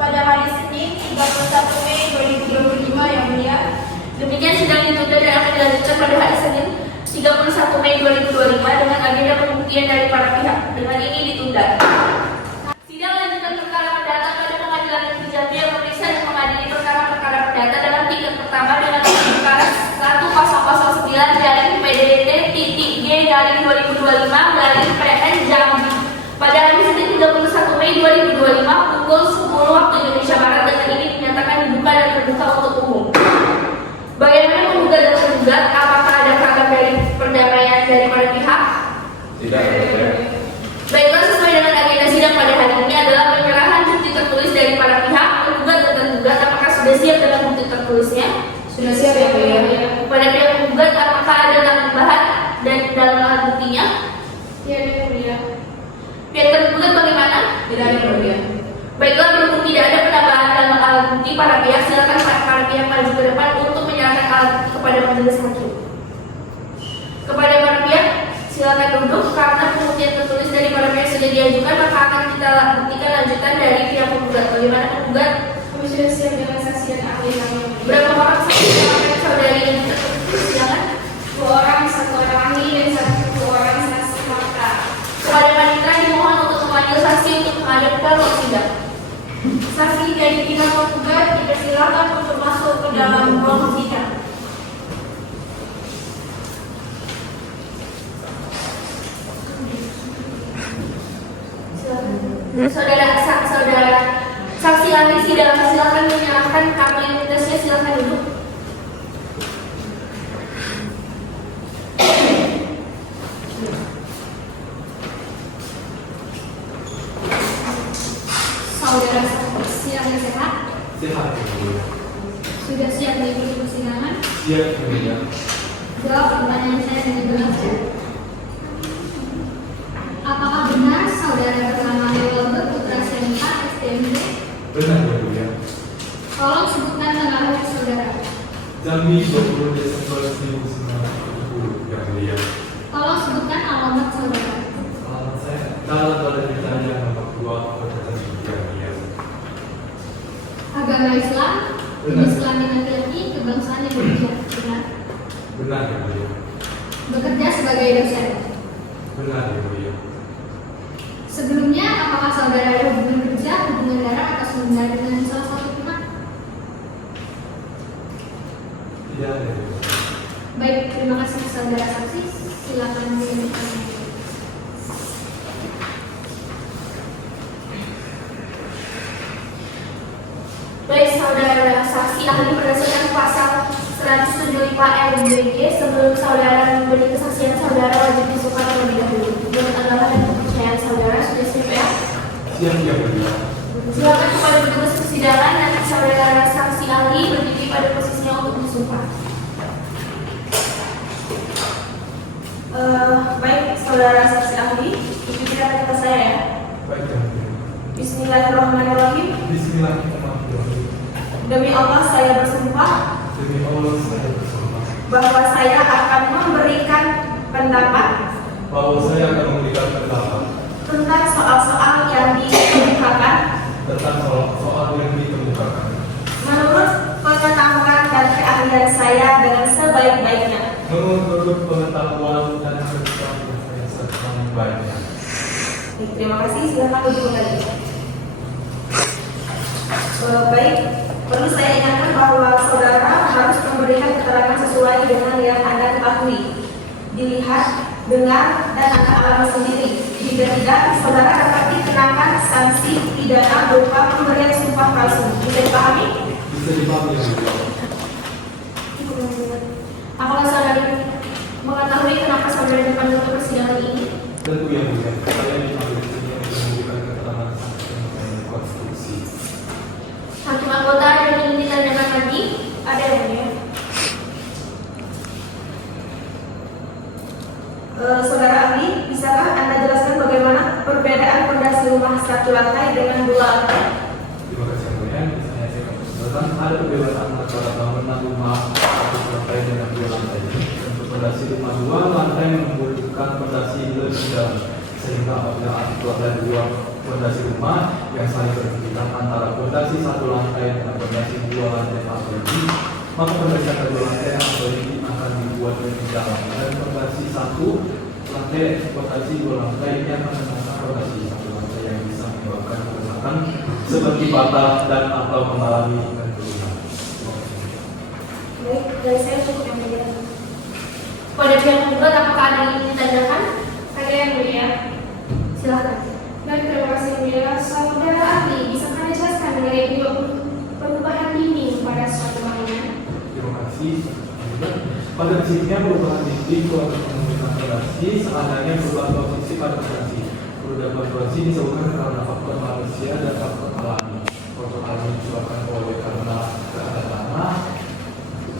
Pada hari Senin 31 Mei 2025 yang mulia. Demikian sidang ditunda dan akan dilanjutkan pada hari Senin 31 Mei 2025 dengan agenda pembuktian dari para pihak. Dengan ini ditunda. Sidang lanjutan perkara perdata pada Pengadilan Negeri Jambi yang memeriksa dan mengadili perkara-perkara perdata dalam tingkat pertama dengan perkara 1009 dari PDT titik G dari 2025 dari PN Jambi pada hari Senin 31 Mei 2025 pukul 10 waktu Indonesia Barat. Dengan ini dinyatakan dibuka dan terbuka untuk umum. Bagaimana penggugat dan tergugat? Apakah ada kabar dari perdamaian dari para pihak? Tidak ada. Baiklah, sesuai dengan agenda sidang pada hari ini adalah penyerahan bukti tertulis dari para pihak, penggugat dan tergugat. Apakah sudah siap dengan bukti tertulisnya? Sudah siap ya mulia. Pada pihak penggugat, apakah ada tambahan dan dalam alat buktinya? Tidak ada yang mulia. Pihak tergugat bagaimana? Tidak ada yang mulia. Baiklah, berhubung tidak ada penambahan dalam alat bukti para pihak, silakan para pihak maju ke depan untuk menyerahkan alat bukti kepada majelis hakim. Kepada para pihak, silakan duduk. Karena pembuktian tertulis dari para pihak sudah diajukan, maka akan kita buktikan lanjutan dari pihak penggugat. Bagaimana penggugat? Kami sudah siap dengan saksi dan ahli kami. Berapa orang saksi yang saudari yang tertulis? Silakan. 2 orang, 1 orang ahli dan 1 orang saksi fakta. Kepada panitera dimohon untuk memanggil saksi untuk menghadapkan ruang sidang. Saksi dari pihak penggugat dipersilakan untuk masuk ke dalam ruang sidang. Saudara saksi ahli sidang silakan menyerahkan kartu identitasnya, silakan duduk. sehat? Sehat yang mulia. Sudah siap mengikuti persidangan? Siap yang mulia. Jawab pertanyaan saya dengan jelas ya. Apakah benar saudara bernama Ewelber Putra Senpa STMJ? Benar yang mulia. Tolong sebutkan tanggal lahir saudara. Jambi 20 Desember 1970 yang mulia. Tolong sebutkan alamat saudara. Alamat saya Jalan Balai Ditanya nomor 2 Kota Jambi yang mulia. Agama Islam, Benar. jenis kelamin laki-laki, kebangsaan Indonesia. Benar. Benar yang mulia. Bekerja sebagai dosen. Benar yang mulia. Sebelumnya, apakah saudara ada hubungan kerja, hubungan darah atau saudara dengan salah satu pihak? Tidak ada yang mulia. Baik, terima kasih saudara saksi. Silakan dilanjutkan. Baik, saudara saksi ahli berdasarkan pasal 175 RUUD, sebelum saudara memberi kesaksian, saudara wajib disukar terlebih dahulu. Menurut agama dan kepercayaan saudara sudah siap ya? Siap yang mulia. Silakan kepada petugas persidangan, nanti saudara saksi ahli berdiri pada posisinya untuk disumpah. Baik, saudara saksi ahli, ikuti kata saya ya. Baik yang mulia. Bismillahirrahmanirrahim. Bismillahirrahmanirrahim. Demi Allah saya bersumpah Demi Allah saya bersumpah bahwa saya akan memberikan pendapat bahwa saya akan memberikan pendapat tentang soal-soal yang dikemukakan tentang soal yang dikemukakan menurut pengetahuan dan keahlian saya dengan sebaik-baiknya. menurut pengetahuan dan keahlian saya sebaik-baiknya. Terima kasih, silakan duduk kembali. Baik, perlu saya ingatkan bahwa saudara harus memberikan keterangan sesuai dengan yang Anda ketahui, dilihat, dengar, dan Anda alami sendiri. Jika tidak, saudara dapat dikenakan sanksi pidana berupa pemberian sumpah palsu. Bisa dipahami? Bisa dipahami yang mulia. Apakah saudara mengetahui kenapa saudara dipanggil ke persidangan ini? Tentu yang mulia. Saya dipanggil di sini untuk memberikan keterangan saksi mengenai konstruksi. Hakim anggota ada yang ingin ditanyakan lagi? Ada yang mulia. Saudara ahli, bisakah Anda jelaskan bagaimana perbedaan fondasi rumah satu lantai dengan dua lantai? Terima kasih yang mulia. Misalnya saya akan persilakan ada perbedaan antara bangunan rumah satu lantai dengan dua lantai. Untuk fondasi rumah dua lantai membutuhkan fondasi lebih dalam, sehingga apabila ada dua fondasi rumah yang saling berdekatan antara fondasi satu lantai dengan fondasi dua lantai atau lebih, maka fondasi kedua lantai atau lebih akan dibuat lebih dalam, dan fondasi satu lantai fondasi dua lantai ini akan menggunakan fondasi satu lantai yang bisa menyebabkan kerusakan seperti patah dan atau mengalami penurunan. Baik, dari saya cukup yang mulia. Pada pihak penggugat, apakah ada yang ingin ditanyakan? Ada yang mulia. Silakan. Baik, terima kasih mulia. Saudara ahli, bisa Anda jelaskan mengenai perubahan dinding pada suatu bangunan? Terima kasih. Pada prinsipnya perubahan dinding untuk menggunakan fondasi seadanya perubahan posisi pada fondasi. Perubahan fondasi disebabkan karena faktor manusia dan faktor alami. Faktor alami disebabkan oleh karena keadaan tanah,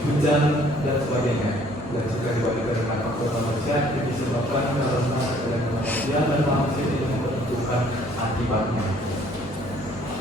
hujan dan sebagainya. Dan jika dibandingkan dengan faktor manusia, itu disebabkan karena keadaan manusia dan manusia tidak menentukan akibatnya.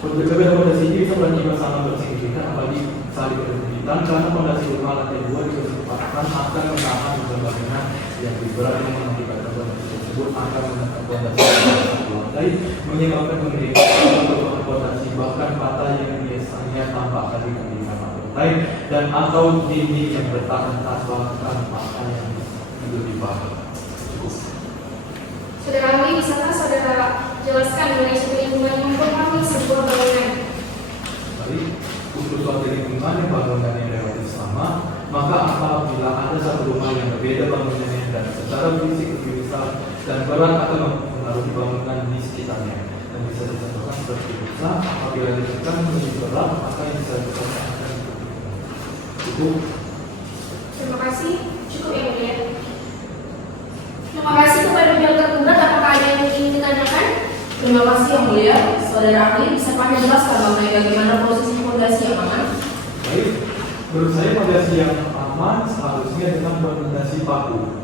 Perbedaan fondasi ini bisa berakibat sangat bersignifikan apalagi saling berhubungan karena fondasi rumah lantai 2 dipercepatkan akan menahan beban bangunan yang lebih berat yang mengakibatkan fondasi tersebut akan menekan fondasi satu lantai, menyebabkan penderitaan perubahan fondasi bahkan patah yang biasanya tampak dari pendirian lantai dan atau dinding yang bertahan bahkan patah yang lebih parah. Saudara ahli, bisakah saudara jelaskan mengenai suatu lingkungan yang mempengaruhi sebuah bangunan? Baik, untuk suatu lingkungan yang bangunannya relatif sama, maka apabila ada satu rumah yang berbeda bangunannya dan secara fisik lebih besar dan berat akan mempengaruhi bangunan di sekitarnya. Dan bisa dicontohkan seperti besar, apabila ditekan lebih berat, maka yang bisa ditekan akan itu. Terima kasih. Cukup yang mulia. Terima kasih kepada pihak tergugat. Apakah ada yang ingin ditanyakan? Terima kasih yang mulia. Saudara ahli, bisa kami jelaskan mengenai bagaimana posisi fondasi yang aman? Baik, menurut saya fondasi yang aman seharusnya dengan fondasi paku.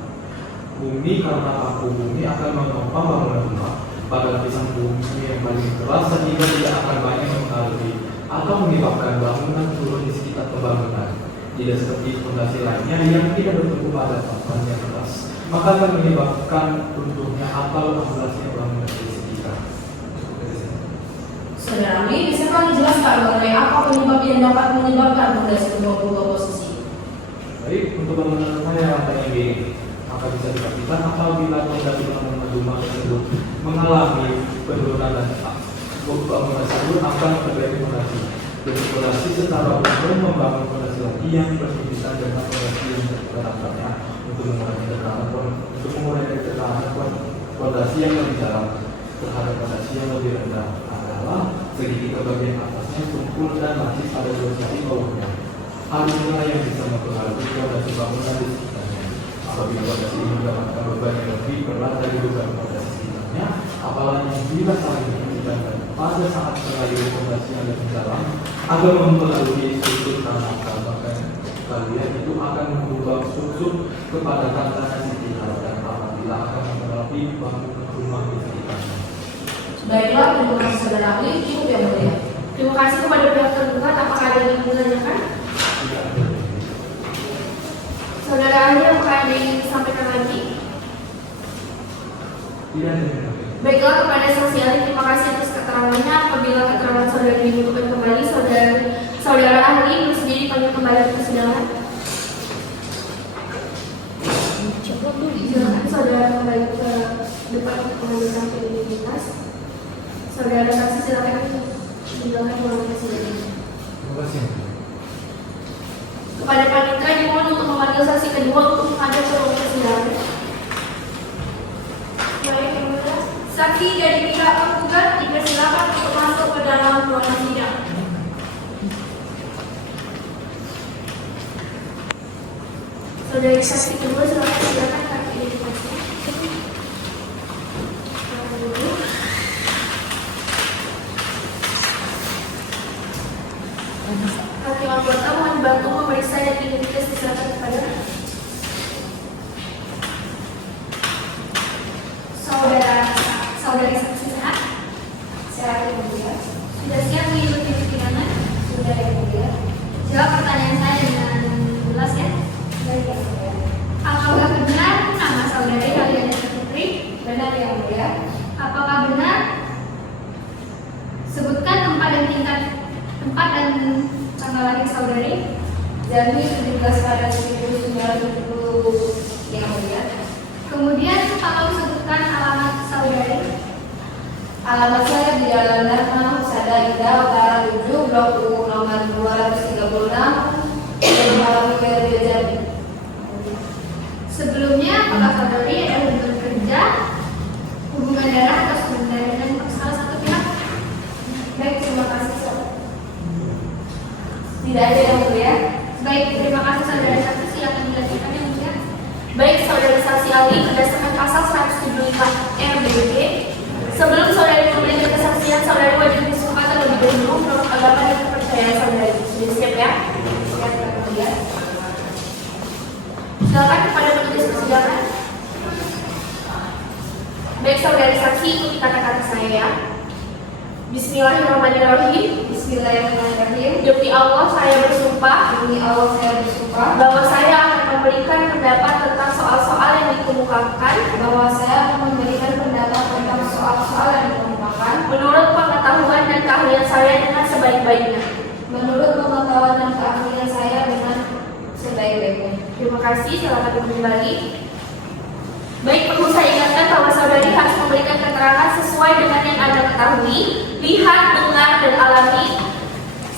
Bumi karena paku bumi akan menopang bangunan rumah pada lapisan bumi yang paling keras sehingga tidak akan banyak mempengaruhi atau menyebabkan bangunan turun di sekitar pembangunan. Tidak seperti fondasi lainnya yang tidak bertumbuh pada papan yang keras, maka akan menyebabkan runtuhnya atau amblesnya bangunan di sekitar. Saudara ahli, bisa kami jelaskan mengenai apa penyebab yang dapat menyebabkan fondasi berubah posisi? Baik, untuk bangunan rumah yang lantainya miring, maka bisa dipastikan apabila fondasi bangunan rumah tersebut mengalami penurunan dan bangunan tersebut akan terjadi fondasi. Fondasi secara umum membangun fondasi lagi yang berhubungan dengan fondasi yang terdapat untuk mengurangi tekanan fondasi yang lebih dalam terhadap fondasi yang lebih rendah adalah segitiga bagian atasnya tumpul dan masih pada dua sisi bawahnya. Hal inilah yang bisa mempengaruhi fondasi bangunan di sekitarnya. Apabila fondasi ini mendapatkan beban yang lebih berat dari beban fondasi sekitarnya, apalagi bila saling berhubungan pada saat terlalu fondasi yang lebih dalam agar mempengaruhi struktur tanah, bahkan kalian itu akan mengubah struktur kepada tanah sekitar dan apabila akan mempengaruhi bangunan rumah di sekitarnya. Baiklah, terima kasih saudara ahli, cukup yang mulia. Terima kasih kepada pihak tergugat. Apakah ada yang ingin ditanyakan? Tidak ada. Saudara ahli, apakah ada yang ingin disampaikan lagi? Tidak ada. Baiklah, kepada saksi ahli, terima kasih atas keterangannya. Apabila keterangan saudara dibutuhkan kembali, saudara ahli bersedia dipanggil kembali ke persidangan. Silakan saudara kembali ke depan untuk mengambilkan identitas. Saudara saksi silakan menjalankan ruang persidangan. Terima kasih. Kepada panitia dimohon untuk memanggil saksi kedua untuk menghadap ke ruang persidangan. Baik, yang mulia. Saksi dari pihak tergugat dipersilakan untuk masuk ke dalam ruangan sidang. Saudari saksi kedua silakan kartu identitasnya. Hakim anggota mohon bantu memeriksa dan identitas diserahkan kepada saudari saksi sehat. Sehat yang mulia. Sudah siap mengikuti persidangan? Sudah yang mulia. Jawab pertanyaan saya dengan jelas ya. Baik yang mulia. Apakah benar nama saudari Haliana Putri? Benar yang mulia. Apakah benar? Sebutkan tempat dan tanggal lahir saudari. Jami 17 pada 1970 yang mulia. Kemudian tolong sebutkan alamat saudari. Alamat saya di Jalan Dharma Husada Indah Utara 7 Blok U nomor 236 Jalan Wilayah Jambi. Sebelumnya, apakah saudari ada hubungan kerja, hubungan darah atau sebentar dengan salah satu pihak? Baik, terima kasih saudara. Tidak ada yang mulia. Baik, terima kasih saudara saksi. Silakan dilanjutkan yang mulia. Baik, saudara saksi ahli berdasarkan pasal 175 RBG. Sebelum saudari memberikan kesaksian, saudari wajib bersumpah terlebih dahulu menurut agama dan kepercayaan saudari. Sudah siap ya? Siap yang mulia. Silakan kepada petugas persidangan. Baik, saudari saksi, ikuti kata-kata saya ya. Bismillahirrahmanirrahim. Bismillahirrahmanirrahim. Demi Allah saya bersumpah Demi Allah saya bersumpah bahwa saya akan memberikan pendapat tentang soal-soal yang dikemukakan bahwa saya akan memberikan pendapat tentang soal-soal yang dikemukakan menurut pengetahuan dan keahlian saya dengan sebaik-baiknya. menurut pengetahuan dan keahlian saya dengan sebaik-baiknya. Terima kasih, silakan kembali. Baik, perlu saya ingatkan bahwa saudari harus memberikan keterangan sesuai dengan yang Anda ketahui, lihat, dengar, dan alami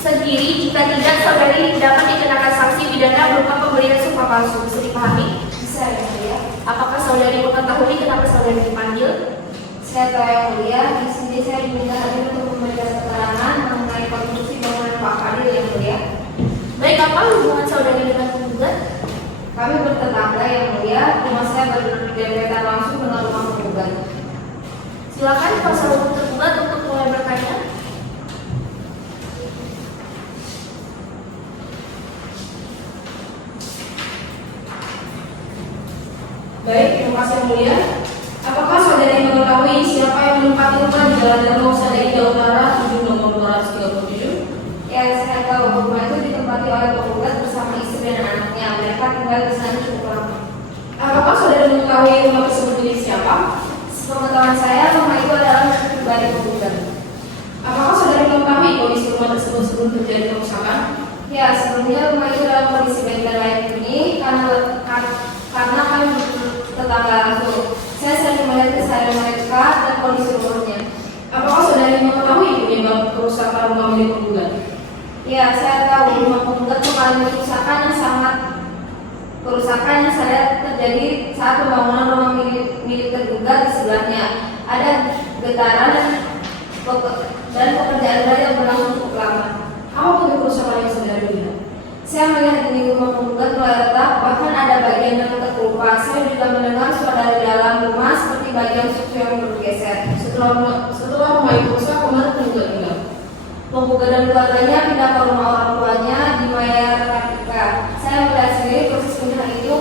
sendiri. Jika tidak, saudari dapat dikenakan sanksi pidana berupa pemberian sumpah palsu. Bisa dipahami? Bisa ya mulia. Apakah saudari mengetahui kenapa saudari dipanggil? Saya tahu yang mulia. Di sini saya diminta hadir untuk memberikan keterangan mengenai konstruksi bangunan Pak Fadil yang mulia. Baik, apa hubungan saudari dengan penggugat? Kami bertetangga yang mulia. Rumah saya berdempetan langsung dengan rumah penggugat. Silakan kuasa hukum tergugat untuk mulai bertanya. Baik, terima kasih yang mulia. Apakah saudari mengetahui siapa yang menempati rumah di Jalan Darmo Sadaida Utara 7 nomor 237? Ya, saya tahu rumah itu ditempati oleh penggugat bersama istri dan anaknya. Mereka tinggal di sana cukup lama. Apakah saudari mengetahui rumah tersebut milik siapa? Sepengetahuan saya, rumah itu adalah milik pribadi penggugat. Apakah saudari mengetahui kondisi rumah tersebut sebelum terjadi kerusakan? Ya, sebelumnya rumah itu dalam kondisi baik dan layak ini karena kami tetangga langsung. Saya sering melihat keseharian mereka dan kondisi rumahnya. Apakah saudari mengetahui penyebab kerusakan rumah milik penggugat? Ya, saya tahu rumah penggugat mengalami kerusakan yang saya terjadi saat pembangunan rumah milik tergugat di sebelahnya. Ada getaran dan pekerjaan berat yang berlangsung cukup lama. Apa bentuk kerusakan yang saudari lihat? Saya melihat di rumah penggugat mulai retak, bahkan ada bagian yang terkelupas. Saya juga mendengar suara dari dalam rumah seperti bagian susu yang bergeser. Setelah rumah itu rusak, kemana penggugat tinggal? Penggugat dan keluarganya pindah ke rumah orang tuanya di Maya Rapika. Saya melihat sendiri proses pindahan itu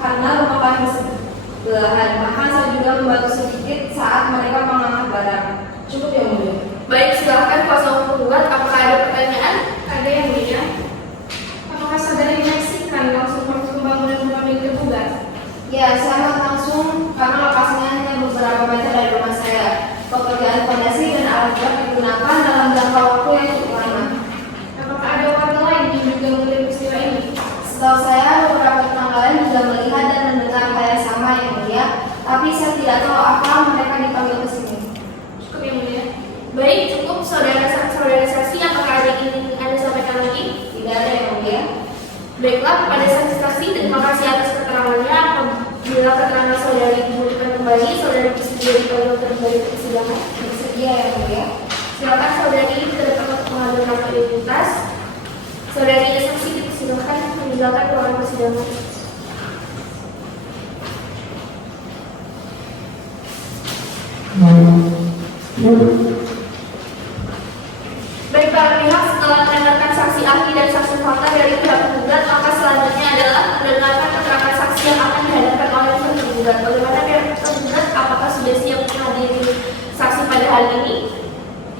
karena rumah kami bersebelahan. Bahkan saya juga membantu sedikit saat mereka mengangkat barang. Cukup yang mulia. Baik, silakan kuasa hukum penggugat. Apakah ada pertanyaan? Ada yang mulia. Apakah saudari menyaksikan langsung proses pembangunan rumah milik tergugat? Ya, saya melihat langsung karena lokasinya hanya beberapa meter dari rumah saya. Pekerjaan fondasi dan alat berat digunakan dalam jangka waktu yang cukup lama. Apakah ada warga lain yang juga melihat peristiwa ini? Setahu saya, beberapa tetangga lain juga melihat dan mendengar hal yang sama yang mulia, tapi saya tidak tahu apa mereka dipanggil ke sini. Cukup yang mulia. Baik, cukup saudara saksi. Apakah ada yang ingin Anda sampaikan lagi? Tidak ada yang mulia. Baiklah, kepada saksi-saksi, terima kasih atas keterangannya. Apabila keterangan saudari diberikan kembali, saudari bersedia dipanggil kembali ke persidangan. Bersedia yang mulia. Silakan saudari ke depan untuk mengambil nomor identitas. Saudari saksi dipersilakan meninggalkan ruangan persidangan. Baik para pihak, setelah mendengarkan saksi ahli dan saksi fakta dari pihak penggugat, maka selanjutnya adalah mendengarkan keterangan saksi yang akan dihadapkan oleh pihak penggugat. Bagaimana pihak penggugat? Apakah sudah siap menghadiri saksi pada hari ini?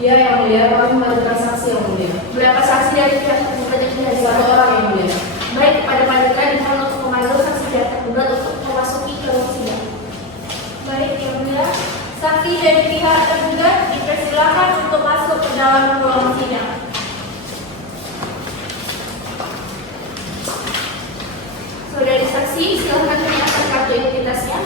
Iya yang mulia, kami menghadirkan saksi yang mulia. Berapa saksi dari pihak penggugat yang dihadirkan? 1 orang yang mulia. Baik, kepada panitia dimohon untuk memanggil saksi pihak penggugat untuk memasuki ke ruang sidang. Baik, yang mulia. Saksi dari pihak tergugat dipersilakan untuk masuk ke dalam ruang sidang. Saudari saksi, silakan menyerahkan kartu identitasnya.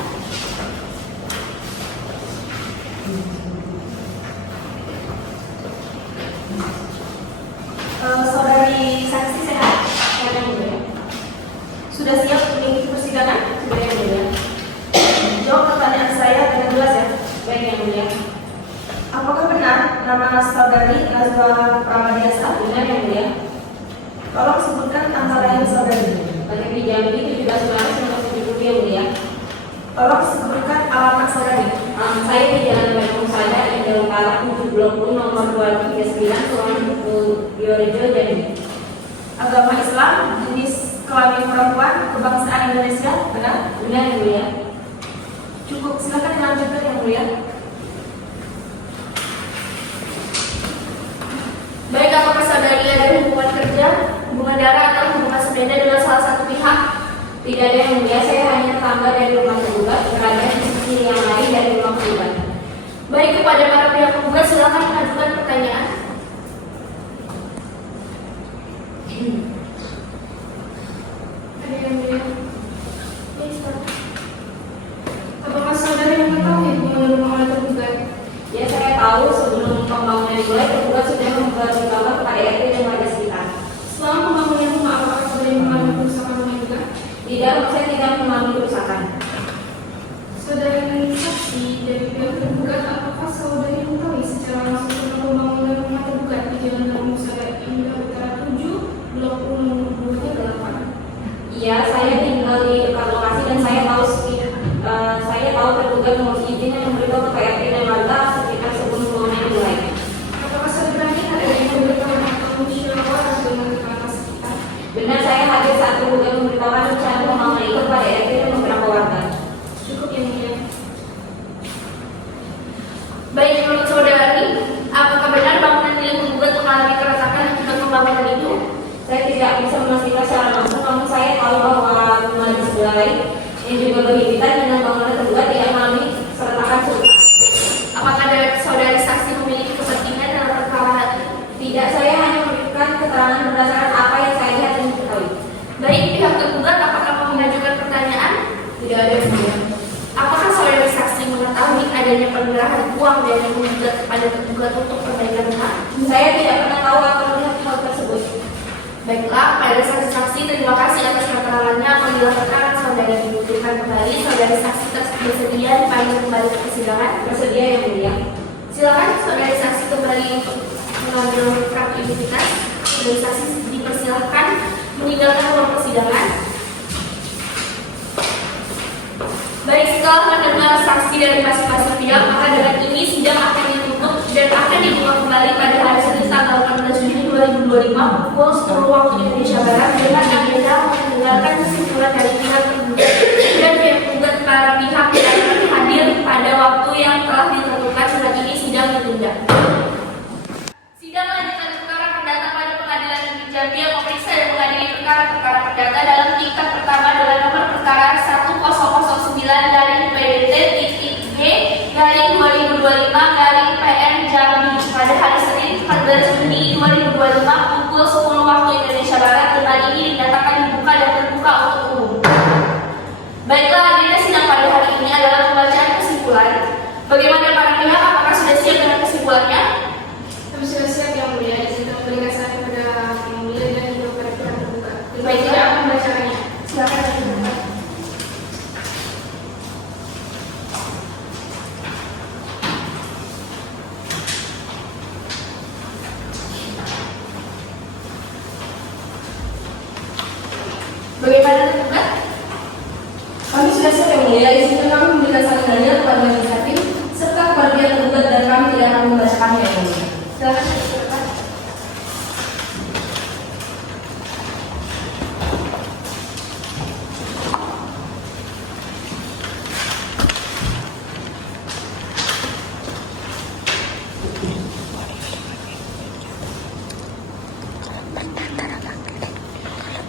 Saudari saksi sehat? Yang mulia. Sudah siap mengikuti persidangan? Sudah yang mulia. Jawab pertanyaan saya dengan jelas ya. Baik yang mulia. Apakah benar nama saudari Nazwa Pramadiasa? Benar yang mulia. Tolong sebutkan tanggal lahir saudari. Lahir di Jambi 17 Maret 1970 yang mulia. Tolong sebutkan alamat saudari. Saya di Jalan Waalaikumsalam di Jalan Palak 7 Blok U nomor 239 Kelurahan Diorejo Jambi. Agama Islam, jenis kelamin perempuan, kebangsaan Indonesia. Benar? Benar yang mulia. Cukup, silakan dilanjutkan yang mulia. Baik, apakah saudari ada hubungan kerja, hubungan darah atau hubungan sepeda dengan salah satu pihak? Tidak ada yang mulia, saya hanya tetangga dari rumah tergugat, berada di sisi yang lain dari rumah tergugat. Baik, kepada para pihak penggugat silakan mengajukan pertanyaan. Ada yang mulia. Baik, silakan. Apakah saudari mengetahui hubungan rumah oleh tergugat? Ya saya tahu sebelum pembangunan dimulai tergugat sudah membuat gambar kepada RT dan warga sekitar. Selama pembangunan rumah, apakah saudari mengalami kerusakan rumah juga? Tidak, saya tidak mengalami kerusakan. Saudari saksi dari pihak tergugat, apakah saudari mengetahui secara langsung tentang pembangunan rumah tergugat di Jalan Darmo Sadaida Utara 7 Blok U nomor 238? Iya, saya tinggal di dekat lokasi dan saya tahu tergugat mengurus izin yang memberitahu ke RT dan warga sekitar sebelum pembangunan dimulai. Apakah saudari ada yang memberitahu atau musyawarah dengan tetangga sekitar? Benar, saya hadir saat tergugat memberitahukan rencana pembangunan itu kepada RT dan beberapa warga. Saya tidak bisa memastikan secara langsung, namun saya tahu bahwa rumah di sebelah lain yang juga berhimpitan dengan bangunan kedua tidak mengalami sertakan sulit. Apakah saudari saksi memiliki kepentingan dalam perkara ini? Tidak, saya hanya memberikan keterangan berdasarkan apa yang saya lihat dan ketahui. Baik, pihak tergugat apakah mau mengajukan pertanyaan? Tidak ada yang mulia. Apakah saudari saksi mengetahui adanya penyerahan uang dari penggugat kepada tergugat untuk perbaikan rumah? Saya tidak pernah tahu atau melihat hal tersebut. Baiklah, pada saksi-saksi terima kasih atas keterangannya. Apabila perkara saudari dibutuhkan kembali, saudari saksi bersedia dipanggil kembali ke persidangan. Bersedia yang mulia. Silakan saudari saksi kembali untuk mengambil kartu identitas. Saudari saksi dipersilahkan meninggalkan ruang persidangan. Baik, setelah mendengar saksi dari masing-masing pihak, maka dengan ini sidang akan ditutup dan akan dibuka kembali pada hari Senin tanggal 18 Juni 2025 pukul 10 waktu Indonesia Barat dengan agenda mendengarkan kesimpulan dari pihak tergugat dan pihak tergugat. Para pihak yang akan hadir pada waktu yang telah ditentukan. Surat ini sidang ditunda. Sidang lanjutan perkara perdata pada Pengadilan Negeri Jambi yang memeriksa dan mengadili perkara perdata dalam tingkat pertama dengan nomor perkara 1009-P-DT-G-2025-PN Jambi pada hari Senin 14 Juni 2025 pukul 10 waktu Indonesia Barat. Tempat ini dinyatakan dibuka dan terbuka untuk umum. Baiklah, agenda sidang pada hari ini adalah pembacaan kesimpulan. Bagaimana para pihak? Apakah sudah siap dengan kesimpulannya? Kami sudah siap yang mulia, izinkan memberikan saran kepada yang mulia dan juga kepada pihak tergugat. Baik, Saya akan membacakannya. silakan. Bagaimana tergugat? Kami sudah siap yang mulia, izinkan kami memberikan sarannya kepada majelis hakim serta kepada pihak tergugat dan kami tidak akan membacakannya yang mulia. Silakan silakan.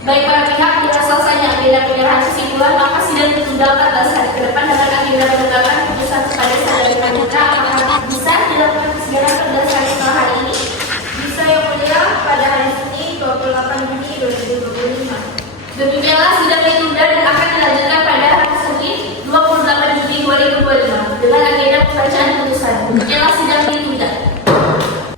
Baik para pihak, bila selesainya agenda penyerahan kesimpulan, maka sidang ditunda 14 hari ke depan dengan agenda menegakkan putusan kepada saudari Panitra. Apakah bisa dilakukan persidangan 14 hari setelah hari ini? Bisa yang mulia pada hari Senin 28 Juni 2025. Demikianlah sidang ditunda dan akan dilanjutkan pada hari Senin 28 Juni 2025 dengan agenda pembacaan putusan. Demikianlah sidang ditunda.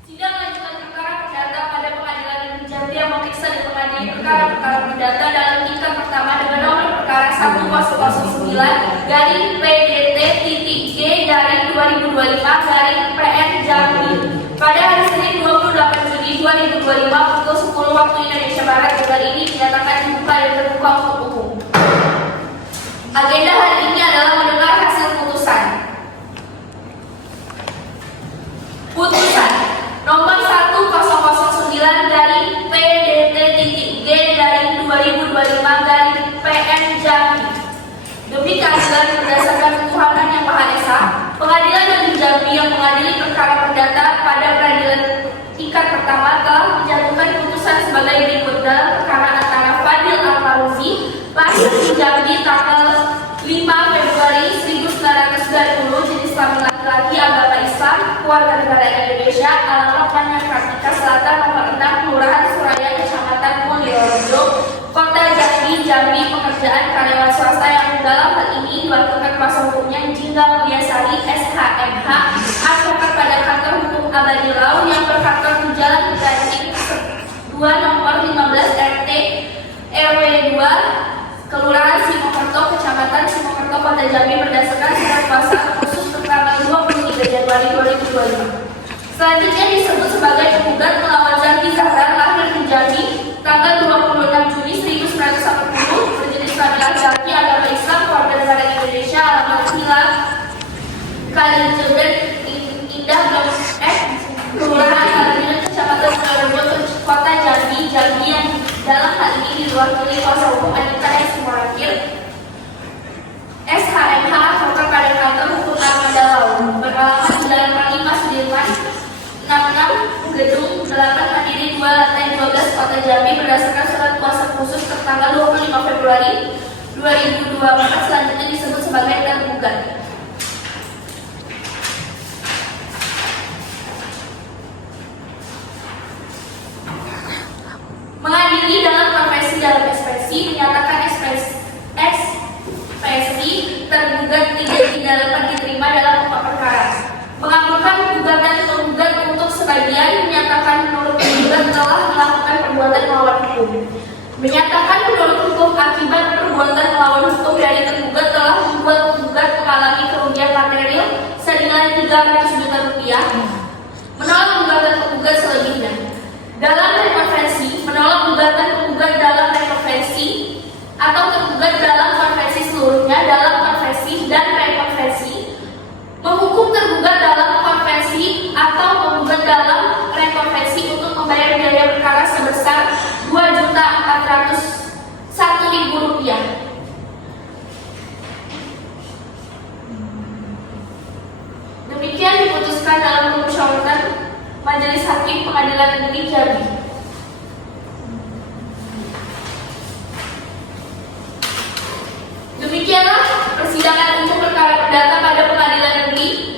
Sidang lanjutan perkara perdata pada Pengadilan Negeri Jambi yang memeriksa dan mengadili perkara perdata dalam tingkat pertama dengan nomor perkara 1009-G-2025-PN Jambi pada hari Senin 28 Juni 2025 pukul 10 waktu Indonesia Barat. Dengan ini dinyatakan dibuka dan terbuka untuk umum. Agenda hari ini adalah mendengar hasil putusan. Putusan nomor 1009-P-DT-G-2025-PN Jambi. Demi keadilan berdasarkan ketuhanan yang Maha Esa, Pengadilan Negeri Jambi yang mengadili perkara perdata pada peradilan tingkat pertama telah menjatuhkan putusan sebagai berikut dalam perkara antara Fadil Al-Faruzi lahir di Jambi tanggal 5 Februari 1990, jenis kelamin laki-laki, agama Islam, keluarga negara Indonesia, alamat Banjar Kartika Selatan, nomor 6, Kelurahan Suraya, Kecamatan Mulyorejo, Kota Jambi, Jambi. Pekerjaan karyawan swasta yang dalam hal ini diwakilkan kuasa hukumnya Jingga Mulyasari SHMH, advokat pada kantor hukum Abadi Lau yang berkantor di Jalan Ganting 2 nomor 15 RT RW 2 Kelurahan Simokerto, Kecamatan Simokerto, Kota Jambi berdasarkan surat kuasa khusus tanggal 23 Januari 2025. Selanjutnya disebut sebagai penggugat melawan Zaki Zahra lahir di Jambi tanggal 26 Juni 1940, berjenis kelamin laki-laki, agama Islam, keluarga negara Indonesia, alamat Hilal Kalijodan Indah Blok F, Kelurahan Kalijodan, Kecamatan Mulyorejo, Kota Jambi, Jambi yang dalam hal ini diwakili kuasa hukum Anita S. Murakir SHMH, advokat pada kantor hukum Armada Lau, beralamat di Jalan 5 Sudirman 66 gedung 8 Mandiri 2 lantai 12 Kota Jambi berdasarkan surat kuasa khusus tertanggal 25 Februari 2024 selanjutnya disebut sebagai tergugat. Mengadili dalam konversi dalam ekspresi menyatakan ekspresi tergugat tidak dapat diterima dalam pokok perkara. Mengabulkan gugatan penggugat untuk sebagian menyatakan menurut penggugat telah melakukan perbuatan melawan hukum. Menyatakan menurut hukum akibat perbuatan melawan hukum dari tergugat telah membuat penggugat mengalami kerugian material senilai 300 juta rupiah. Menolak gugatan penggugat selebihnya. Dalam rekonvensi, menolak gugatan penggugat dalam rekonvensi atau tergugat dalam konvensi seluruhnya dalam konvensi dan rekonvensi, menghukum tergugat dalam konvensi atau penggugat dalam rekonvensi untuk membayar biaya perkara sebesar Rp2.401.000. Demikian diputuskan dalam permusyawaratan Majelis Hakim Pengadilan Negeri Jambi. Demikianlah persidangan untuk perkara perdata pada Pengadilan Negeri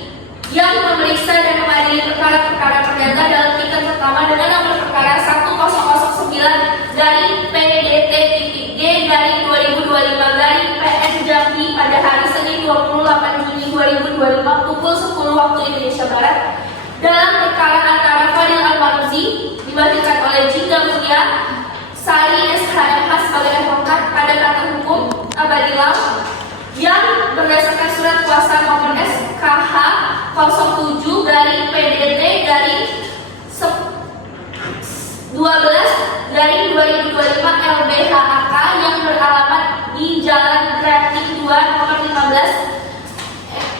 yang memeriksa dan mengadili perkara-perkara perdata dalam tingkat pertama dengan nomor perkara 1009-P-DT-G-2025-PN Jambi pada hari Senin 28 Juni 2025 pukul 10 waktu Indonesia Barat dalam perkara antara Fadil Al-Manuzi diwakilkan oleh Jingga Mulia Sari SHMH sebagai advokat pada kata hukum Abadillah yang berdasarkan surat kuasa nomor SKH 07 garing PDT garing 12 garing 2025 LBHAK yang beralamat di Jalan Gratik 2 nomor 15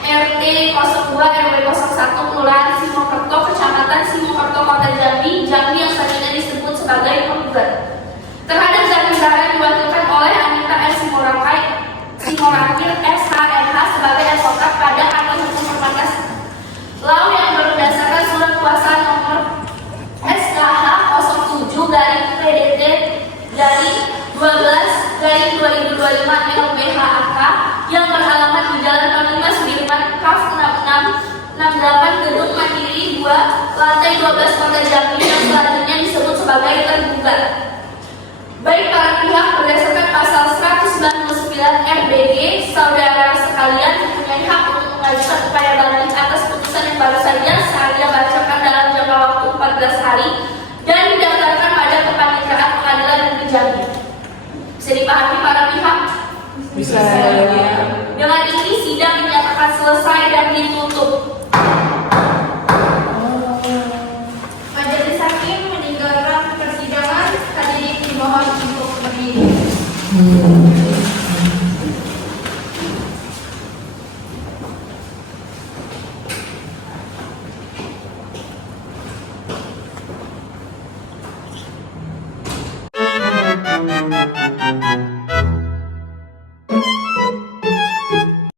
RT 02 RW 01 Kelurahan Simokerto Kecamatan Simokerto Kota Jambi Jambi yang selanjutnya disebut sebagai penggugat. Terhadap Zaki Zahra diwakilkan oleh Anita R. Simorakir SHMH sebagai advokat pada akta hukum permatas Lau yang berdasarkan surat kuasa nomor SKH 07 garing PDT garing 12 garing 2025 LBHAK yang beralamat di Jalan Panglima Sudirman Kaf 6668 Gedung Mandiri 2 lantai 12 Kota Jambi yang selanjutnya disebut sebagai tergugat. Baik para pihak berdasarkan pasal 199 RBG, saudara sekalian mempunyai hak untuk mengajukan upaya banding atas putusan yang baru saja saya bacakan dalam jangka waktu 14 hari dan didaftarkan pada Kepaniteraan Pengadilan Negeri Jambi. Bisa dipahami para pihak? Bisa. Dengan ini sidang dinyatakan selesai dan ditutup. Majelis Hakim meninggalkan persidangan. Hadirin dimohon untuk berdiri.